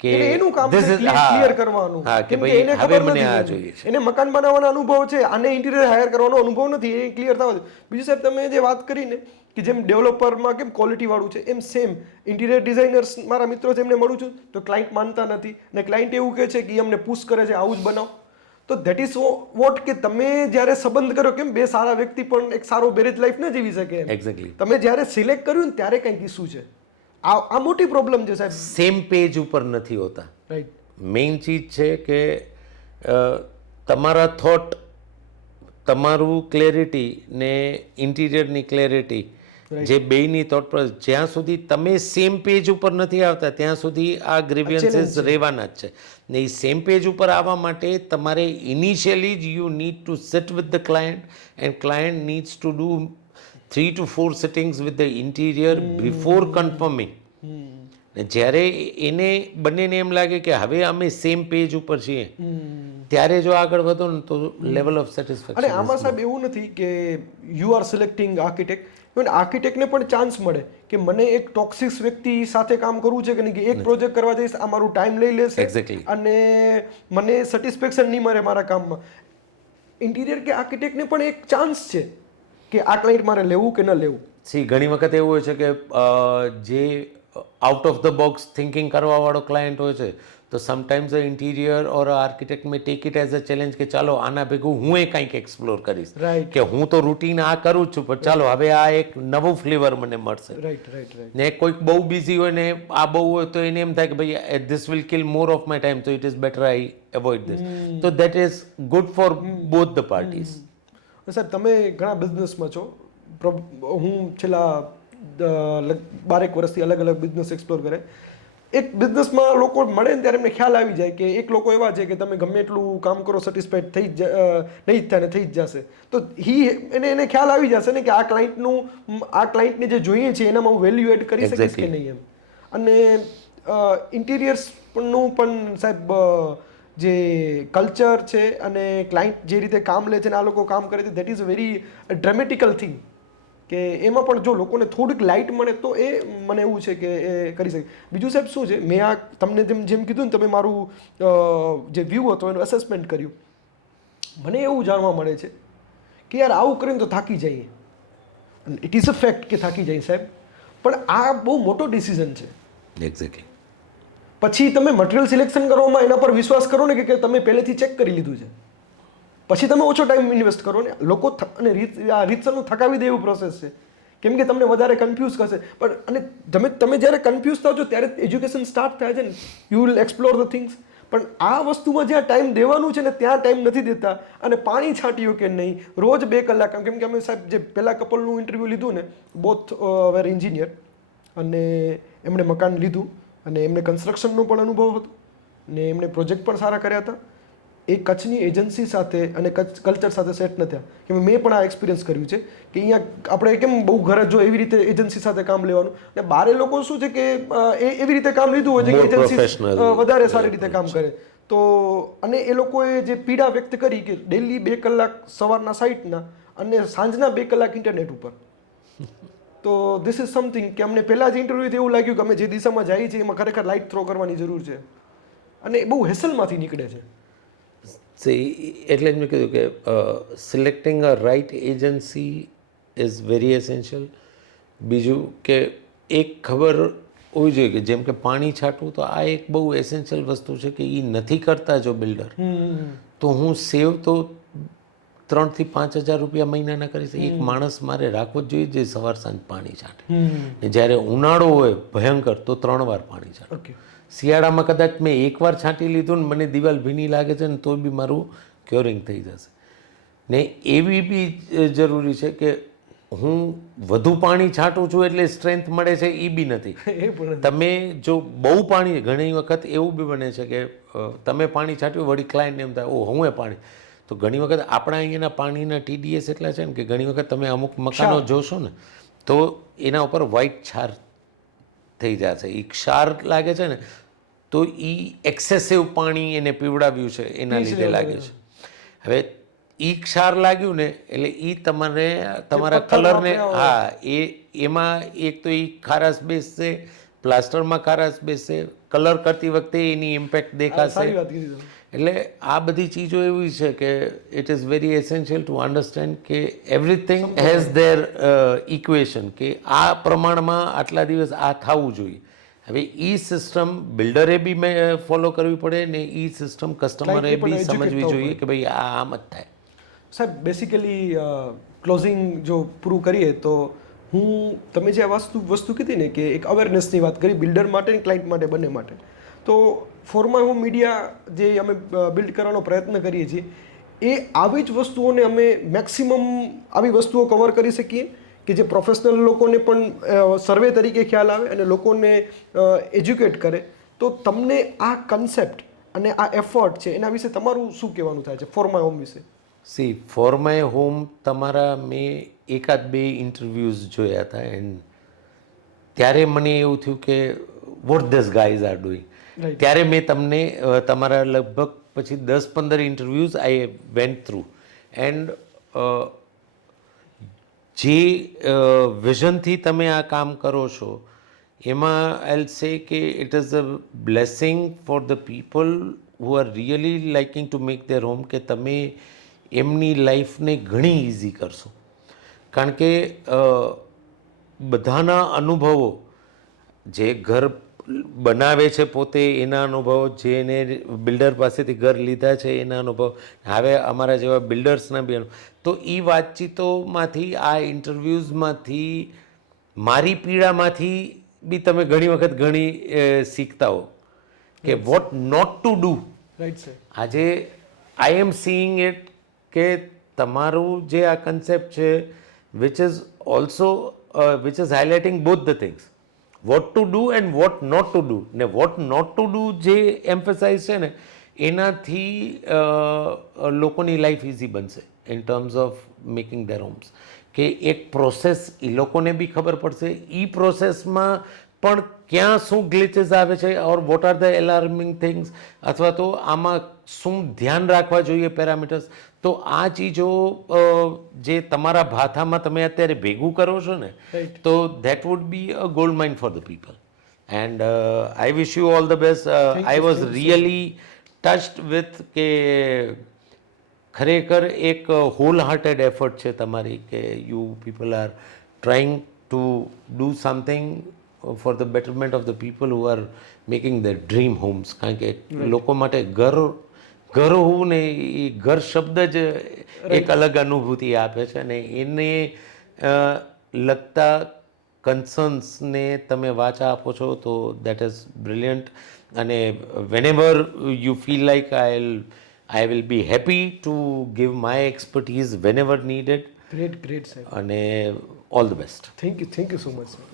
કે એનું કામ છે ક્લિયર કરવાનું, કે ભાઈ એને ખબર નથી, એને મકાન બનાવવાનો અનુભવ છે, આને ઇન્ટિરિયર હાયર કરવાનો અનુભવ નથી, એ ક્લિયર થવા દે. બીજું સાહેબ તમે જે વાત કરીને કે જેમ ડેવલપરમાં કેમ ક્વોલિટી વાળું છે, એમ સેમ ઇન્ટિરિયર ડિઝાઇનર્સ મારા મિત્રો છે એમને મળું છું તો ક્લાયન્ટ માનતા નથી, અને ક્લાયન્ટ એવું કહે છે કે અમને પુશ કરે છે આવું જ બનાવો. તો ધેટ ઇઝ વોટ કે તમે જ્યારે સંબંધ કરો, કેમ 2 સારા વ્યક્તિ પણ એક સારો મેરેજ લાઈફ ન જીવી શકે. એક્ઝેક્ટલી. તમે જ્યારે સિલેક્ટ કર્યું ને ત્યારે કંઈક ઇસ્યુ છે. આ મોટી પ્રોબ્લેમ છે સાહેબ. સેમ પેજ ઉપર નથી હોતા. રાઈટ. મેઇન ચીજ છે કે તમારા થોટ, તમારું ક્લેરિટી ને ઇન્ટિરિયરની ક્લેરિટી, જે બેયની થોટ પર જ્યાં સુધી તમે સેમ પેજ ઉપર નથી આવતા ત્યાં સુધી આ ગ્રીવિયન્સીસ રહેવાના જ છે. ને એ સેમ પેજ ઉપર આવવા માટે તમારે ઇનિશિયલી જ you need to sit with the client, and client needs to do 3 to 4 sittings with the interior before confirming. જ્યારે એને બંનેને એમ લાગે કે હવે અમે સેમ પેજ ઉપર છીએ, ત્યારે જો આગળ વધો ને તો લેવલ ઓફ સેટિસ્ફેક્શન. અને આમાં સાહેબ એવું નથી કે you are selecting architect, even આર્કિટેક્ટને પણ ચાન્સ મળે કે મને એક ટોક્સિક વ્યક્તિ સાથે કામ કરવું છે કે નહીં, કે એક પ્રોજેક્ટ કરવા જઈશ આ મારું ટાઈમ લઈ લેશે અને મને સેટિસ્ફેક્શન નહીં મળે મારા કામમાં. ઇન્ટિરિયર કે આર્કિટેક્ટને પણ એક ચાન્સ છે કે આ ક્લાયન્ટ મારે લેવું કે ન લેવું. સી ઘણી વખત એવું હોય છે કે જે out of the box thinking કરવાવાળો ક્લાયન્ટ હોય છે, તો sometimes interior or architect may take it as a challenge કે ચાલો આના ભેગું હું એ કંઈક એક્સપ્લોર કરીશ, કે હું તો રૂટીન આ કરું જ છું પણ ચાલો હવે આ એક નવું ફ્લેવર મને મળશે. Right right right. ને કોઈક બહુ બિઝી હોય ને આ બહુ હોય તો એને એમ થાય કે ભાઈ this will kill more of my time, તો it is better I avoid this. તો that is good for both the parties. Sir તમે ઘણા બિઝનેસમાં છો, હું છેલ્લા 12 વર્ષથી અલગ અલગ બિઝનેસ એક્સપ્લોર કરે. એક બિઝનેસમાં લોકો મળે ને ત્યારે એમને ખ્યાલ આવી જાય કે એક લોકો એવા છે કે તમે ગમે એટલું કામ કરો સેટિસ્ફાઈડ થઈ જ નહીં જ થાય ને થઈ જ જશે. તો એને ખ્યાલ આવી જશે ને કે આ ક્લાયન્ટને જે જોઈએ છે એનામાં હું વેલ્યુ એડ કરી શકીશ કે નહીં એમ. અને ઇન્ટિરિયર્સનું પણ સાહેબ જે કલ્ચર છે અને ક્લાયન્ટ જે રીતે કામ લે છે ને આ લોકો કામ કરે છે, that is a very dramatical thing. કે એમાં પણ જો લોકોને થોડીક લાઇટ મળે તો એ મને એવું છે કે એ કરી શકે. બીજું સાહેબ શું છે, મેં આ તમને જેમ કીધું ને તમે મારું જે વ્યૂ હતો એનું અસેસમેન્ટ કર્યું, મને એવું જાણવા મળે છે કે યાર આવું કરીને તો થાકી જઈએ. ઇટ ઇઝ અ ફેક્ટ કે થાકી જાય સાહેબ, પણ આ બહુ મોટો ડિસિઝન છે. એક્ઝેક્ટલી. પછી તમે મટીરિયલ સિલેક્શન કરવામાં એના પર વિશ્વાસ કરો ને કે તમે પહેલેથી ચેક કરી લીધું છે, પછી તમે ઓછો ટાઈમ ઇન્વેસ્ટ કરો ને. લોકો અને રીતસરનું થકાવી દે એવું પ્રોસેસ છે, કેમ કે તમને વધારે કન્ફ્યુઝ કરશે. પણ અને તમે જ્યારે કન્ફ્યુઝ થાવ છો ત્યારે એજ્યુકેશન સ્ટાર્ટ થાય છે ને, you will explore the things. પણ આ વસ્તુમાં જ્યાં ટાઈમ દેવાનું છે ને ત્યાં ટાઈમ નથી દેતા. અને પાણી છાંટ્યું કે નહીં, રોજ 2 કલાક. કેમ કે અમે સાહેબ જે પહેલા કપલનું ઇન્ટરવ્યૂ લીધું ને, બોથ વેર એન્જિનિયર, અને એમણે મકાન લીધું અને એમને કન્સ્ટ્રક્શનનો પણ અનુભવ હતો ને એમણે પ્રોજેક્ટ પણ સારા કર્યા હતા. એ કચ્છની એજન્સી સાથે અને કચ્છ કલ્ચર સાથે સેટ ન થયા. કે મેં પણ આ એક્સપિરિયન્સ કર્યું છે કે અહીંયા આપણે કેમ બહુ ઘરે જો એવી રીતે એજન્સી સાથે કામ લેવાનું, ને બારે લોકો શું છે કે એવી રીતે કામ લીધું હોય છે કે એજન્સી વધારે સારી રીતે કામ કરે. તો અને એ લોકોએ જે પીડા વ્યક્ત કરી કે ડેલી 2 કલાક સવારના સાઈટના અને સાંજના 2 કલાક ઇન્ટરનેટ ઉપર. તો ધીસ ઇઝ સમથિંગ કે અમને પહેલાં જ ઇન્ટરવ્યૂથી એવું લાગ્યું કે અમે જે દિશામાં જઈએ છીએ એમાં ખરેખર લાઇટ થ્રો કરવાની જરૂર છે અને એ બહુ હેસલમાંથી નીકળે છે. એટલે જ મેં કીધું કે selecting a right agency is very essential. બીજું કે એક ખબર હોવી જોઈએ કે જેમ કે પાણી છાંટવું, તો આ એક બહુ એસેન્શિયલ વસ્તુ છે કે એ નથી કરતા જો બિલ્ડર, તો હું સેવ તો 3 થી 5 હજાર રૂપિયા મહિનાના કરીશ. એક માણસ મારે રાખવો જ જોઈએ જે સવાર સાંજ પાણી છાંટે. ને જ્યારે ઉનાળો હોય ભયંકર તો 3 વાર પાણી છાંટે. શિયાળામાં કદાચ મેં 1 વાર છાંટી લીધું ને મને દિવાલ ભીની લાગે છે ને તો બી મારું ક્યોરિંગ થઈ જશે. ને એવી બી જરૂરી છે કે હું વધુ પાણી છાંટું છું એટલે સ્ટ્રેન્થ મળે છે એ બી નથી. તમે જો બહુ પાણી, ઘણી વખત એવું બી બને છે કે તમે પાણી છાંટ્યું વળી ક્લાયન્ટને એમ થાય ઓ હું એ પાણી, તો ઘણી વખત આપણા અહીંયાના પાણીના TDS એટલા છે ને કે ઘણી વખત તમે અમુક મકાનો જોશો ને તો એના ઉપર વ્હાઇટ છાર થઈ જશે. એ ક્ષાર લાગે છે ને તો એ એક્સેસિવ પાણી એને પીવડાવ્યું છે એના લીધે લાગે છે. હવે એ ક્ષાર લાગ્યું ને એટલે એ તમારા કલરને, એમાં એક તો એ ખારાશ બેસશે, પ્લાસ્ટરમાં ખારાશ બેસશે, કલર કરતી વખતે એની ઇમ્પેક્ટ દેખાશે. એટલે આ બધી ચીજો એવી છે કે it is very essential to understand કે એવરીથિંગ હેઝ ધેર ઇક્વેશન, કે આ પ્રમાણમાં આટલા દિવસ આ થવું જોઈએ. હવે એ સિસ્ટમ બિલ્ડરે બી ફોલો કરવી પડે ને એ સિસ્ટમ કસ્ટમરે બી સમજવી જોઈએ કે ભાઈ આ આમ જ થાય. સાહેબ બેસિકલી ક્લોઝિંગ જો પૂરું કરીએ તો તમે જે આ વસ્તુ કીધી ને કે એક અવેરનેસની વાત કરી બિલ્ડર માટે અને ક્લાયન્ટ માટે બંને માટે, તો ફોરમા હોમ મીડિયા જે અમે બિલ્ડ કરવાનો પ્રયત્ન કરીએ છીએ એ આવી જ વસ્તુઓને અમે મેક્સિમમ આવી વસ્તુઓ કવર કરી શકીએ કે જે પ્રોફેશનલ લોકોને પણ સર્વે તરીકે ખ્યાલ આવે અને લોકોને એજ્યુકેટ કરે. તો તમને આ કન્સેપ્ટ અને આ એફર્ટ છે એના વિશે તમારું શું કહેવાનું થાય છે ફોરમા હોમ વિશે? ફોરમાય હોમ તમારા મેં 1-2 ઇન્ટરવ્યૂઝ જોયા હતા એન્ડ ત્યારે મને એવું થયું કે what this guys are doing. ત્યારે મેં તમને તમારા લગભગ પછી 10-15 interviews I went through and જે વિઝનથી તમે આ કામ કરો છો એમાં આઈ સે કે it is a blessing four the people who are really liking to make there home, કે તમે એમની લાઈફને ઘણી ઇઝી કરશો. કારણ કે બધાના અનુભવો, જે ઘર બનાવે છે પોતે એના અનુભવો, જેને બિલ્ડર પાસેથી ઘર લીધા છે એના અનુભવ, હવે અમારા જેવા બિલ્ડર્સના બી અનુભવ, તો એ વાતચીતોમાંથી આ ઇન્ટરવ્યૂઝમાંથી મારી પીડામાંથી બી તમે ઘણી વખત ઘણી શીખતા હો કે વોટ નોટ ટુ ડુ. આજે આઈ એમ સીઈંગ ઇટ કે તમારું જે આ કન્સેપ્ટ છે which is also which is highlighting both the things. What to do and what not to do. ને વોટ નોટ ટુ ડુ જે એમ્ફેસાઇઝ છે ને એનાથી લોકોની લાઈફ ઇઝી બનશે in terms of making their homes. કે એક પ્રોસેસ એ લોકોને બી ખબર પડશે, એ પ્રોસેસમાં પણ ક્યાં શું ગ્લિચેસ આવે છે ઓર what are the alarming things, અથવા તો આમાં શું ધ્યાન રાખવા જોઈએ પેરામીટર્સ. તો આ ચીજો જે તમારા ભાથામાં તમે અત્યારે ભેગું કરો છો ને, તો that would be a gold mine for the people. And I wish you all the best. I was really touched with કે ખરેખર એક હોલ હાર્ટેડ એફર્ટ છે તમારી કે you people are trying to do something for the betterment of the people who are making the dream homes. કારણ કે લોકો માટે ઘર હોવું ને એ ઘર શબ્દ જ એક અલગ અનુભૂતિ આપે છે, અને એને લગતા કન્સર્ન્સને તમે વાચા આપો છો તો દેટ ઇઝ બ્રિલિયન્ટ. અને whenever you feel like I will be happy to give my expertise whenever needed. Great સાહેબ. અને all the best. Thank you so much sir.